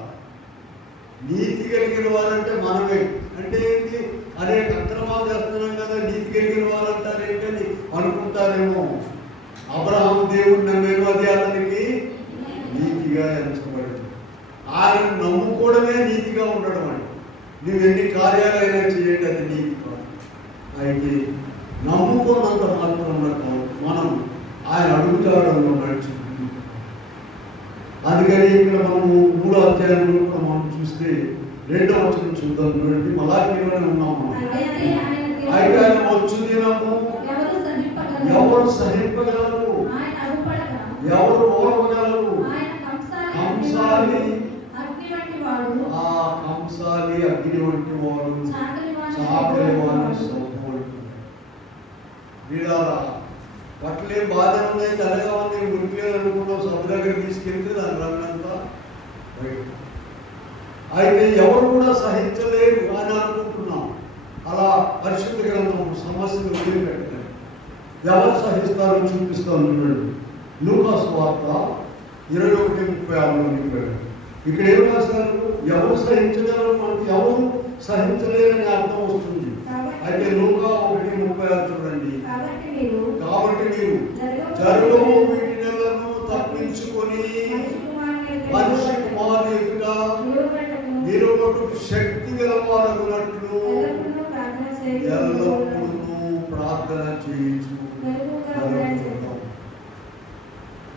నీతి కలిగిన వారంటే మనమే. అంటే ఏంటి, అనేక అక్రమాలు చేస్తున్నాం కదా, నీతి కలిగిన వారు అంటారు ఏంటని అనుకుంటారేమో. అబ్రహాము దేవుడిని నమ్మేమో, అది అతనికి నీతిగా ఎంచబడింది. ఆయన నమ్ముకోవడమే నీతిగా ఉండడం అంటే. నువ్వు ఎన్ని కార్యాలైనా చేయండి, అది నీతి కాదు. అయితే నమ్ముకున్నంత మాత్రంలో కాదు, మనం ఆయన అడుగుతాడంలో నడిచి. అందుకని ఇక్కడ మనము 3వ అధ్యాయంలో కూడా మనం చూస్తే 2వ వచనం చూద్దాం. చూడండి, మలాఖీలోనే ఉన్నాం మనం. అయితే ఆయన వచ్చు దినము ఎవరు సహింపగలరు, ఎవరు ఓర్వగలరు. కంసాలి ఆ కంసాలి అగ్ని వంటి వాడు, చాకలి వాడు సౌపడుతుంది. వీళ్ళారా, పట్లేం బాధ ఉన్నాయి, తెల్లగా ఉన్నాయి, ఉరికిలేదు అనుకున్నాం, సభ దగ్గర తీసుకెళ్తే దాని రంగంతా బయట. అయితే ఎవరు కూడా సహించలేరు అని అనుకుంటున్నాం. అలా పరిశుద్ధ గ్రంథం సమస్యను వదిలిపెట్టలేదు. ఎవరు సహిస్తారో చూపిస్తాను. చూడండి, లూకా సువార్త 21:36 ఇక్కడ ఏం రాశారు? ఎవరు సహించగలరు అంటే ఎవరు సహించలేరని అర్థం వస్తుంది. అయితే లూకా 1:36 చూడండి. కాబట్టి మీరు జరగబో వీటి నెలను తప్పించుకొని మనిషి కుమారుని ఎదుట నిలబడు శక్తి గలవారగునట్లు ఎల్లప్పుడూ ప్రార్థన చేయించు.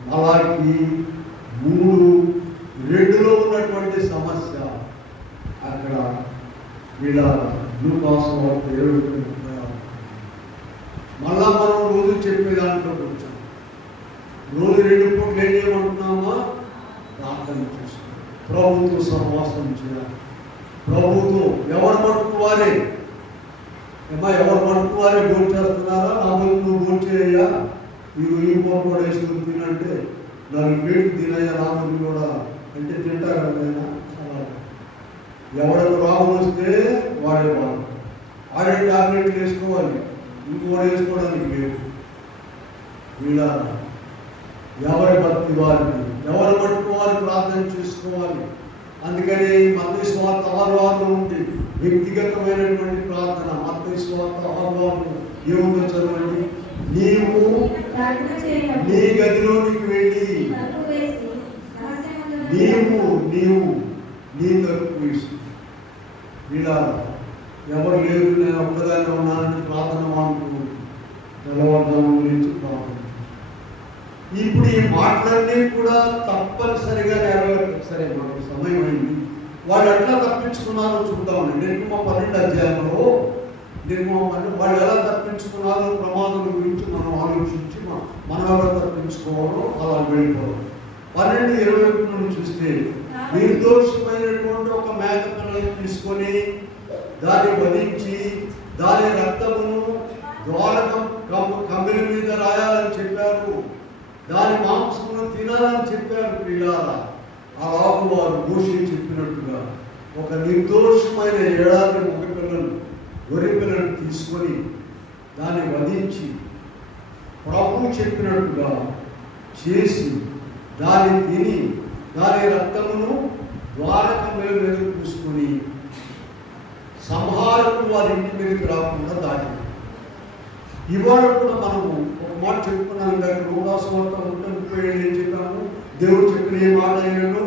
మలాఖీ 3:2లో ఉన్నటువంటి సమస్య అక్కడ వీళ్ళ లూకాసు వార్త 7:36. మళ్ళా మనం రోజు చెప్పే దాంట్లోకి వచ్చాం. రోజు 2 పూటలు ఏం చేయమంటున్నామా? ప్రార్థన చేసుకోవాలి, ప్రభుత్వ సహవాసం చేయాలి. ప్రభుత్వం ఎవరు మట్టుకు వారే ఎవరు మట్టుకు వారే భోజనం చేస్తున్నారా? నా బదులు నువ్వు భోజనం చేయయ్యా, ఈ పూట కూడా వేసుకుని తినంటే 4 ప్లేట్లు తినయ్యా నా బదులు కూడా అంటే తింటారు కదా. ఎవరికి రోగం వస్తే వాడే వాళ్ళు ఆడే టాబ్లెట్లు వేసుకోవాలి, ఇంకోటి వేసుకోవడానికి లేదు. వీళ్ళ ఎవరి భక్తి వారిని, ఎవరి మట్టుకు వారు ప్రార్థన చేసుకోవాలి. అందుకని మత్తయి సువార్త 6:6 ఉంది వ్యక్తిగతమైనటువంటి ప్రార్థన. మత్తయి సువార్త 6:6 ఏముందో చదవండి. నీవు నీ గదిలోనికి వెళ్ళి నీవు నీ తలుపు వేసి. ఇలా ఎవరు లేదు, నేను ఒక్కదాన్ని ఉన్నానని ప్రార్థన మానుకోండి. తెల్లవారుజాము గురించి ప్రార్థన. ఇప్పుడు ఈ మాటలన్నీ కూడా తప్పనిసరిగా నెరవేరు. సరే, మనకు సమయం అయింది. వాళ్ళు ఎట్లా తప్పించుకున్నారో చూద్దామండి. నిర్గమ 12 అధ్యాయంలో వాళ్ళు ఎలా తప్పించుకున్నారో ప్రమాదం గురించి మనం ఆలోచించి మనం ఎలా తప్పించుకోవాలో అలా వెళ్ళిపోవాలి. 12:21 నుండి చూస్తే, నిర్దోషమైనటువంటి ఒక మేక పిల్లని తీసుకొని దాన్ని వధించి దాని రక్తమును ద్వారకం కమ్మిల మీద రాయాలని చెప్పారు, దాని మాంసమును తినాలని చెప్పారు. ప్రియులారా, అలాగే వారు మోషే చెప్పినట్టుగా ఒక నిర్దోషమైన ఏడాది గొర్రె పిల్లను తీసుకొని దాన్ని వధించి ప్రభువు చెప్పినట్టుగా చేసి దాన్ని తిని దాని రక్తమును ద్వారకం మీద పూసుకొని సంహారకుడు వారి ఇంటి మీదకి రాకుండా దాటింది. ఇవాళ కూడా మనము ఒక మాట చెప్పుకున్నాం కదా, లూకాసు వార్త 37 ఏం చెప్పాము? దేవుడు చెప్పిన ఏ మాట అయినను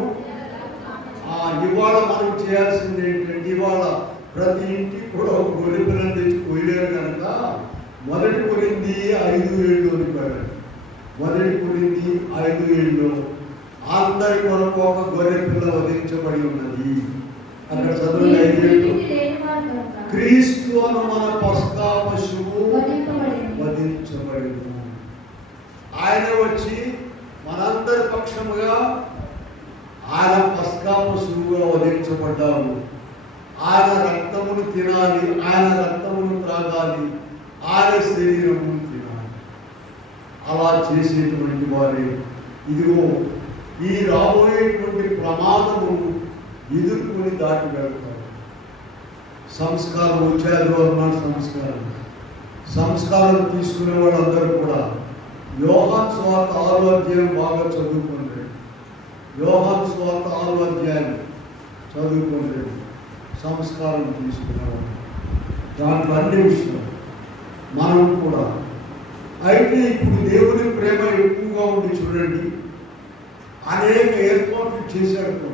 ఇవాళ మనం చేయాల్సింది ఏంటంటే, ఇవాళ ప్రతి ఇంటికి కూడా ఒక గొర్రె పిల్లని తెచ్చి పోయలేరు కనుక 1 కొరింథీ 5:7 వెళ్ళండి. 1 కొరింథీ 5:7 అందరి కొరకు ఒక గొర్రె పిల్ల వధించబడి ఉన్నది. అక్కడ చదువులు 5:7 క్రీస్తు అను మన పస్కా పశువు వధించబడి. ఆయన వచ్చి మనందరి పక్షముగా ఆయన పస్కా పశువుగా వధించబడ్డారు. ఆయన రక్తమును తినాలి, ఆయన రక్తమును త్రాగాలి, ఆయన శరీరమును తినాలి. అలా చేసేటువంటి వారే ఇదిగో ఈ రాబోయేటువంటి ప్రమాదము ఎదుర్కొని దాటి వెళ్తారు. సంస్కారం వచ్చారు అన్నాడు. సంస్కారం తీసుకునే వాళ్ళందరూ కూడా యోహాను సువార్త 6వ అధ్యాయం బాగా చదువుకోండి. యోహాను సువార్త 6వ అధ్యాయం చదువుకోండి. సంస్కారం తీసుకునేవాళ్ళు దాంట్లో అన్ని విషయాలు మనం కూడా. అయితే ఇప్పుడు దేవుని ప్రేమ ఎక్కువగా ఉంది చూడండి. అనేక ఏర్పాట్లు చేశాడు.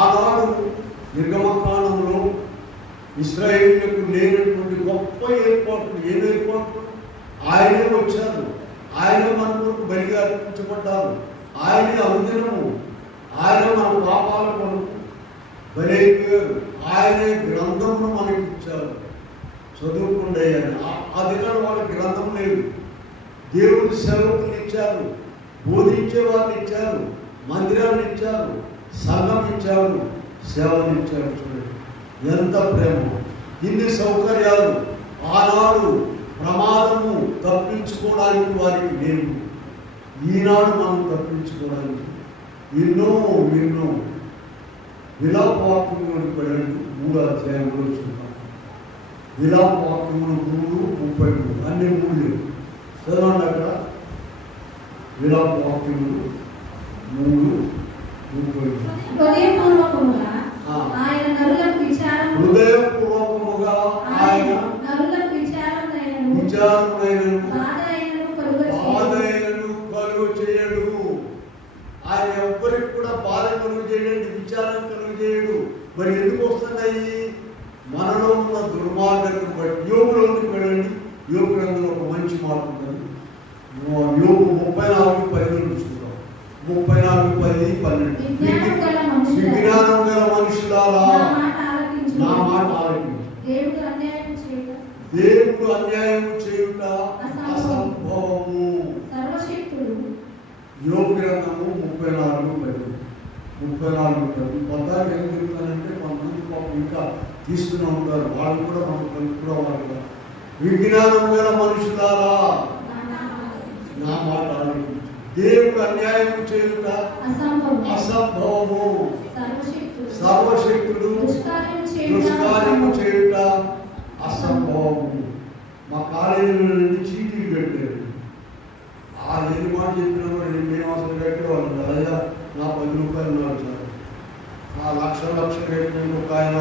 ఆనాడు నిర్గమకాండంలో ఇశ్రాయేలులకు లేనటువంటి గొప్ప ఏర్పాట్లు. ఏం ఏర్పాట్లు? ఆయనే వచ్చారు, ఆయన మన కొరకు బలిగా అర్పించబడ్డారు, ఆయనే అనుదినము, ఆయన మన పాపాల కొరకు బలైపోయారు, ఆయనే గ్రంథమును మనకి ఇచ్చారు. చదువుకుండే ఆ దినాలు వాళ్ళకి గ్రంథం లేదు. దేవుడి సేవకులు ఇచ్చారు, బోధించే వాళ్ళని ఇచ్చారు, మందిరాన్ని ఇచ్చారు, సంఘం ఇచ్చారు, సేవలు ఇచ్చారు. చూడండి ఎంత ప్రేమ, ఇన్ని సౌకర్యాలు. ఆనాడు ప్రమాదము తప్పించుకోవడానికి వారికి లేవు. ఈనాడు మనం తప్పించుకోవడానికి ఎన్నో విలాపవాక్యములను పడండి. 3వ అధ్యాయంలో చూద్దాం. విలాపవాక్యములు 3:33 అన్ని 3 చదవండి. అక్కడ విలాపవాక్యములు 3:33 హృదయపూర్వకముగా ఆయన బాధైనను కలుగు చేయడు. ఆయన ఎవ్వరికి కూడా బాధ కలుగు చేయడండి, విచారం కలుగు చేయడు. మరి ఎందుకు వస్తున్నాయి? మనలో ఉన్న దుర్మార్గతను బట్టి. యోగులోకి వెళ్ళండి. యోగు గ్రంథంలో ఒక మంచి మాట ఉంటుంది. యోగు 34:10 చూద్దాం. 34:10-12 విజ్ఞానం గల మనుషులారా దేవుడు అన్యాయం చేయుట అసంభవము. సర్వశక్తుడు. యోబు గ్రంథము 34:10 పొద్దాక ఏం చెప్తానంటే కొంతమంది పాపం ఇంకా తీసుకుని ఉంటారు. వాళ్ళు కూడా మనం కలుపుకోవాలి. విజ్ఞానం గల మనుషులారా నా మాట ఆలోచించు. దేవుడు అన్యాయం చేయుట అసంభవము. సర్వశక్తుడు దుష్కార్యము చేయుట అసంభవము. మా కాలేజీలో నుండి చీటీలు పెట్టారు. ఆ ఎన్ని మాట చెప్పినా కూడా మేము అసలు కట్టేవాళ్ళు. అయ్యా నా 10 రూపాయలు ఉన్నారు సార్. ఆ లక్ష కట్టిన ఒక ఆయన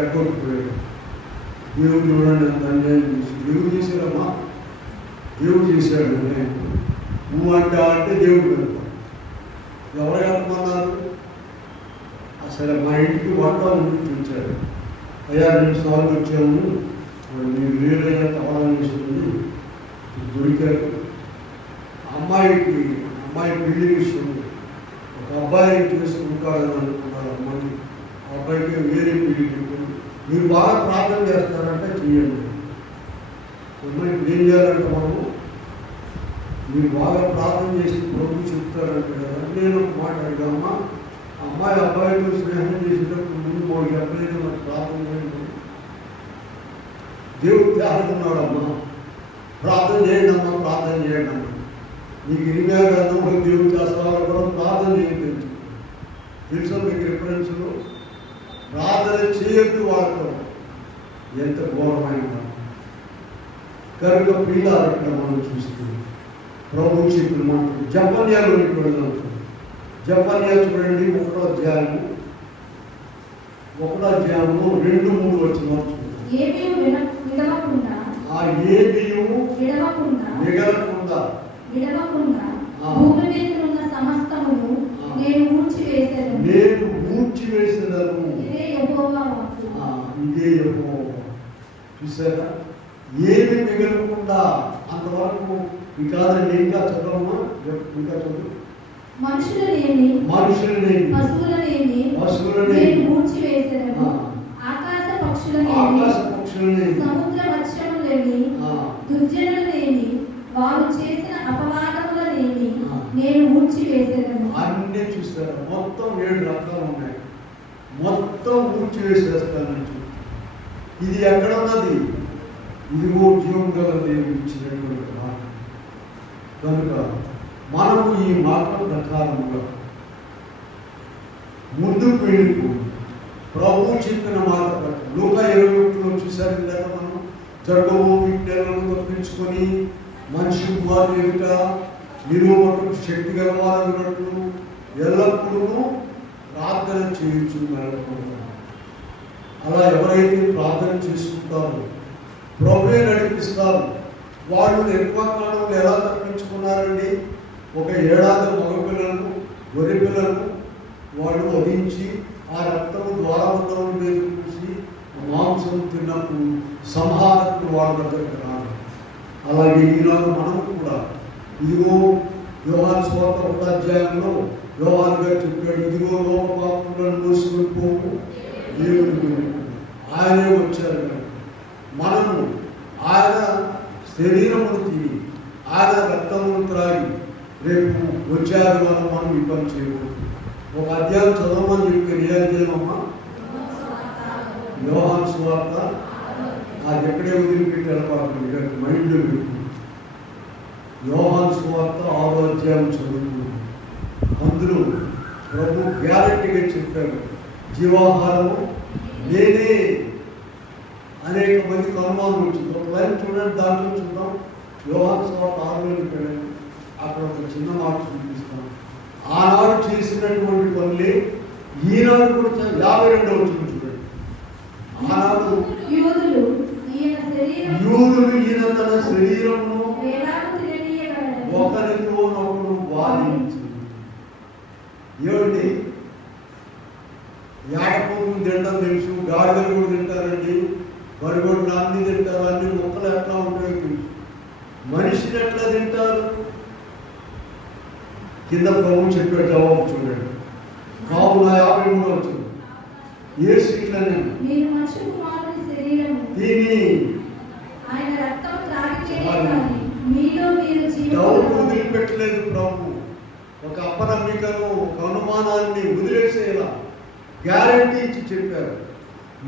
ఎగ్గొట్టుకుపోయాడు. దేవుడు చూడండి అంత అన్యాయం చేసి. దేవుడు చేశారమ్మా, దేవుడు చేశాడు. నువ్వు అంటే దేవుడు పెడతాడు. ఎవరు కట్టమన్నారు? అసలు మా ఇంటికి వంట ఉంచాడు. అయ్యా 2 సార్లు వచ్చాము, మీరు వేలయ్యా తవడం చేస్తుంది దొరికారు. అమ్మాయి పెళ్లి విషయం ఒక అబ్బాయి చేసుకుంటాడని అనుకున్నారు. అమ్మాయి ఆ అబ్బాయికి వేరే పెళ్లి చెప్పింది. మీరు బాగా ప్రార్థన చేస్తారంటే చెయ్యండి. అమ్మాయి ఏం చేయాలంటే మనము మీరు బాగా ప్రార్థన చేసి ప్రభు చెప్తారంటే కదా. నేను ఒక మాట అడిగామ్మా, అబ్బాయితో స్నేహం చేసేటప్పుడు ముందు మాకు చెప్పలేదు, నాకు ప్రార్థన చేయండి. దేవుడు తేడుకున్నాడమ్మా, ప్రార్థన చేయండి అమ్మా, ప్రార్థన చేయండి అమ్మా. నీకు ఇరిమియా గ్రంథంలో దేవుడు చేస్తారో కూడా ప్రార్థన చేయండి తెలుసా మీకు రిఫరెన్స్లో. ప్రార్థన చేయొద్దు వాళ్ళతో. ఎంత ఘోరమైన కనుక ప్రియులారా మనం చూస్తుంది ప్రభు చెప్పిన మాట. జపన్యాలోనికి వెళ్దాం. జపన్యా చూడండి 1వ అధ్యాయము 2-3 వచనాలు చూడండి. విడవకుండా భూమి మీద ఉన్న సమస్తమును నేను ఊడ్చివేసేదను. ఇదే యెహోవా వాక్కు. చూసారా, ఏమి మిగలకుండా. అంతవరకు ఇంకా చదవమ్మా, ఇంకా చదువు. మనుషులనేమి పశువులనేమి నేను ఊడ్చివేసేదను. ఆకాశ పక్షులనేమి సముద్ర మత్స్యములనేమి దుర్జనులనేమి వారు చేసిన అపవాదములనేమి నేను ఊడ్చివేసేదను. అన్నీ చూస్తారా, మొత్తం 7 రకాలు ఉన్నాయి. మొత్తం ఊడ్చివేసేస్తాను. ఇది ఎక్కడ ఉన్నది? ఇదిగో జీవం గల దేవుడు ఇచ్చినటువంటి మాట. కనుక మనము ఈ మాట ప్రకారంగా ముందుకు వెళ్ళిపో. ప్రభు చెప్పిన మాట లూకా 21లో చూశారు కదా, మనం జరగబో విజ్ఞానం తప్పించుకొని మనిషి కుమారు ఎదుట నిలువటం శక్తి గలవారన్నట్లు ఎల్లప్పుడూ ప్రార్థన చేయొచ్చు వెళ్ళకుండా. అలా ఎవరైతే ప్రార్థన చేసుకుంటారో ప్రభువే నడిపిస్తారు. వాళ్ళు ఎక్కువ కాలంలో ఎలా తప్పించుకున్నారండి? ఒక 7 ఏడాది మగపిల్లలను గొర్రె పిల్లలను వాళ్ళు వధించి ఆ రక్తము ద్వారబంధముల మీద చూసి మాంసం తిన్నప్పుడు సంహారకుడు వాళ్ళ దగ్గరికి రాడు. అలాగే ఈనాడు మనం కూడా ఇదిగో యోహాను సువార్త 1వ అధ్యాయంలో యోహాను గారు చెప్పాడు, ఇదిగో లోకపాపులను మోసుకొని పోవు దేవుడు. ఆయనే వచ్చారు. మనము ఆయన శరీరమును తిని ఆయన రక్తమును త్రాగి రేపు వచ్చారు మనం ఈ పని చేయకూడదు. ఒక అధ్యాయం చదవమని చెప్పి రియాజేమమ్మా యోహాను సువార్త. అది ఎక్కడే వదిలిపెట్టి వెళ్ళబాటు మైండ్లో పెట్టు. యోహాను సువార్త 6వ అధ్యాయం చదువుతుంది. అందులో ప్రభు గ్యారెంటీగా చెప్పాడు, జీవాహారము నేనే. అనేక మందికి అనుమానం వచ్చింది. ఒక లైన్ చూడండి, దాంట్లో చూద్దాం. యోహాను సువార్త 6లోకి వెళ్ళండి. అక్కడ ఒక చిన్న మాట చూపిస్తాం. ఆనాడు చేసినటువంటి పనులే ఈనాడు కూడా 52వ వచనం చూడండి. ఆనాడు యూదులు ఈయన తన శరీరమును ఒకరితో ఒకరు వాదించి. ఏమండి, ఏడపోతులు తినడం తెలుసు, గాడిదలు కూడా తింటారండి, బడిగొడ్లు అన్ని తింటారు. అన్ని మొక్కలు ఎట్లా ఉంటాయో తెలుసు. మనిషిని ఎట్లా తింటారు? కింద ప్రభు చెప్పే జవాబు చూడండి. కావున 53వ వచనం. ఏ సీట్లని తిని ఒక అనుమానాన్ని వదిలేసేలా గ్యారంటీ ఇచ్చి చెప్పారు.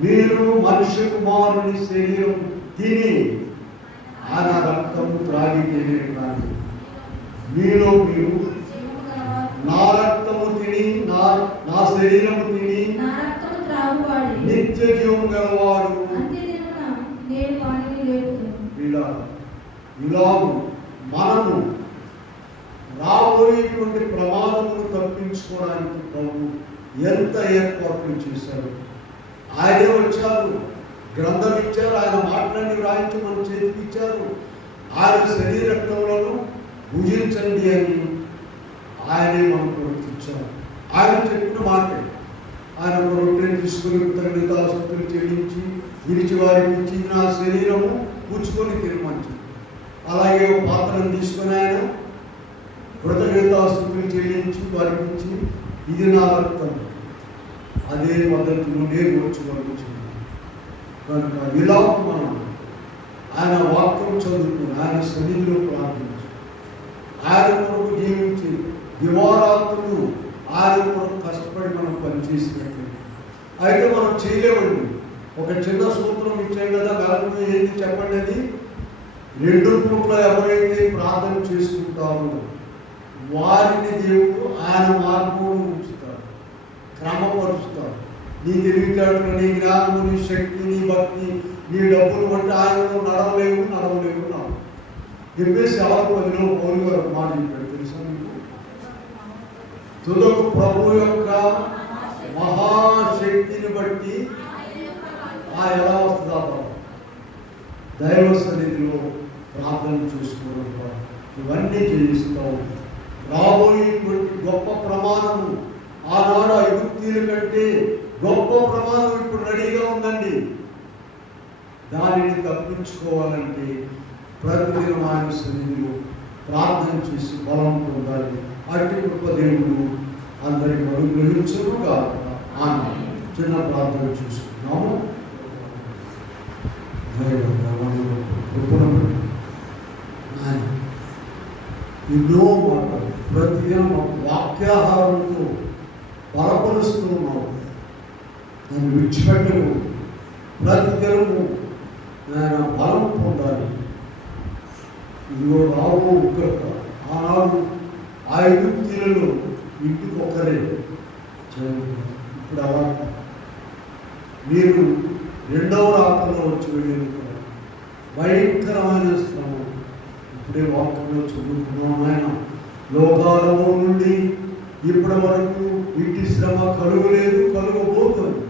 మీరు మనుష్య కుమారుని శరీరం తిని ఆయన రక్తము త్రాగితేనే కానీ మీలో మీరు నా రక్తము తిని నా శరీరము తిని నా రక్తము త్రాగువాడు నిత్య జీవం గలవాడు అంత్యదినమున నేను వానిని లేపుదును. ఇలాగు మనము రాబోయేటువంటి ప్రమాదమును తప్పించుకోవడానికి ప్రభు ఎంత ఏర్పాట్లు చేశారు. ఆయనే వచ్చారు, గ్రంథం ఇచ్చారు, ఆయన మాటలన్నీ వ్రాయించి మన చేతికి ఇచ్చారు. ఆయన శరీర రక్తములను భుజించండి అని ఆయనే మనకు ఇచ్చారు. ఆయన చెప్పిన మాటే. ఆయన ఒక రొట్టెని తీసుకుని కృతజ్ఞతాస్తుతులు చెల్లించి విరిచి వారికి ఇచ్చి నా శరీరము పుచ్చుకొని తినమంచి, అలాగే ఒక పాత్రను తీసుకొని ఆయన కృతజ్ఞతాస్తుతులు చెల్లించి వారికి ఇచ్చి ఇది నా రక్తం, అదే పద్ధతిలో నేను వచ్చి కనుక ఇలా మనం ఆయన వాక్యం చదువుకుని ఆయన సన్నిధిలో ప్రార్థించి ఆయన కొరకు జీవించి దివారాత్రులు ఆయన కొరకు కష్టపడి మనం పనిచేసినట్టు అయితే మనం చేయలేమండి. ఒక చిన్న సూత్రం ఇచ్చాం కదా, కాలంలో ఏంటి చెప్పండి. అది 2 పూట్ల ఎవరైతే ప్రార్థన చేసుకుంటారో వారిని దేవుడు ఆయన మార్గంలో ఉంచుతాడు, క్రమపరుస్తాడు. నీ తెలివితేటలు, నీ జ్ఞానము, నీ శక్తి, నీ భక్తి, నీ డబ్బులు బట్టి ఆయనలో నడవలేవు నాకు చెప్పేసి ఎవరు 10లో పౌలు గారు మాట చెప్పాడు తెలుసా మీకు? తుదకు ప్రభు యొక్క మహాశక్తిని బట్టి ఎలా వస్తుందా దైవ సన్నిధిలో ప్రార్థన చేసుకోవడం ఇవన్నీ చేయిస్తావు. రాబోయేటువంటి గొప్ప ప్రమాణము ఆనాడు ఐగుప్తీయుల కంటే గొప్ప ప్రమాదం ఇప్పుడు రెడీగా ఉందండి. దానిని తప్పించుకోవాలంటే ప్రతిదినం ఆయన సన్నిధిలో ప్రార్థన చేసి బలం పొందాలి. అట్టి గొప్ప దేవుడు అందరికీ అనుగ్రహించును కాక. ఆమె చిన్న ప్రార్థన చేసుకున్నాము. ఎన్నో మాటలు ప్రతిదినం వాక్యాహారంతో బలపరుస్తూ ఉన్నావు. దాన్ని విడిచిపెట్టము. ప్రతిదినము ఆయన బలం పొందాలి. ఇదిగో రావు ఉగ్రత. ఆనాడు ఆ ఐగుప్తీయులలో ఇంటికి ఒక్కరే. ఇప్పుడు అలా మీరు 2వ రాకలో వచ్చి వెళ్ళిన భయంకరమైన శ్రమ ఇప్పుడే వాక్యంలో చదువుకున్నాం. ఆయన లోకాలలో నుండి ఇప్పటి వరకు ఇటు శ్రమ కలుగలేదు, కలుగబోతుంది.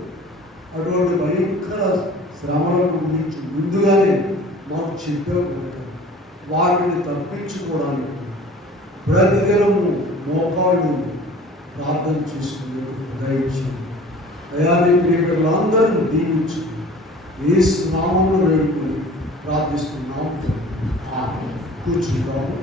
అటువంటి భయంకర శ్రమలకు గురించి ముందుగానే మాకు చెప్పేకుంటాం. వాటిని తప్పించుకోవడానికి ప్రతిదినము మోకాళ్ళు ప్రార్థన చేసుకునే దయచేయండి. అయాన్ని ప్రియకులందరూ దీవించుకుని యేసు నామములో వేడుకుని ప్రార్థిస్తున్నాము. కూర్చుంటాము.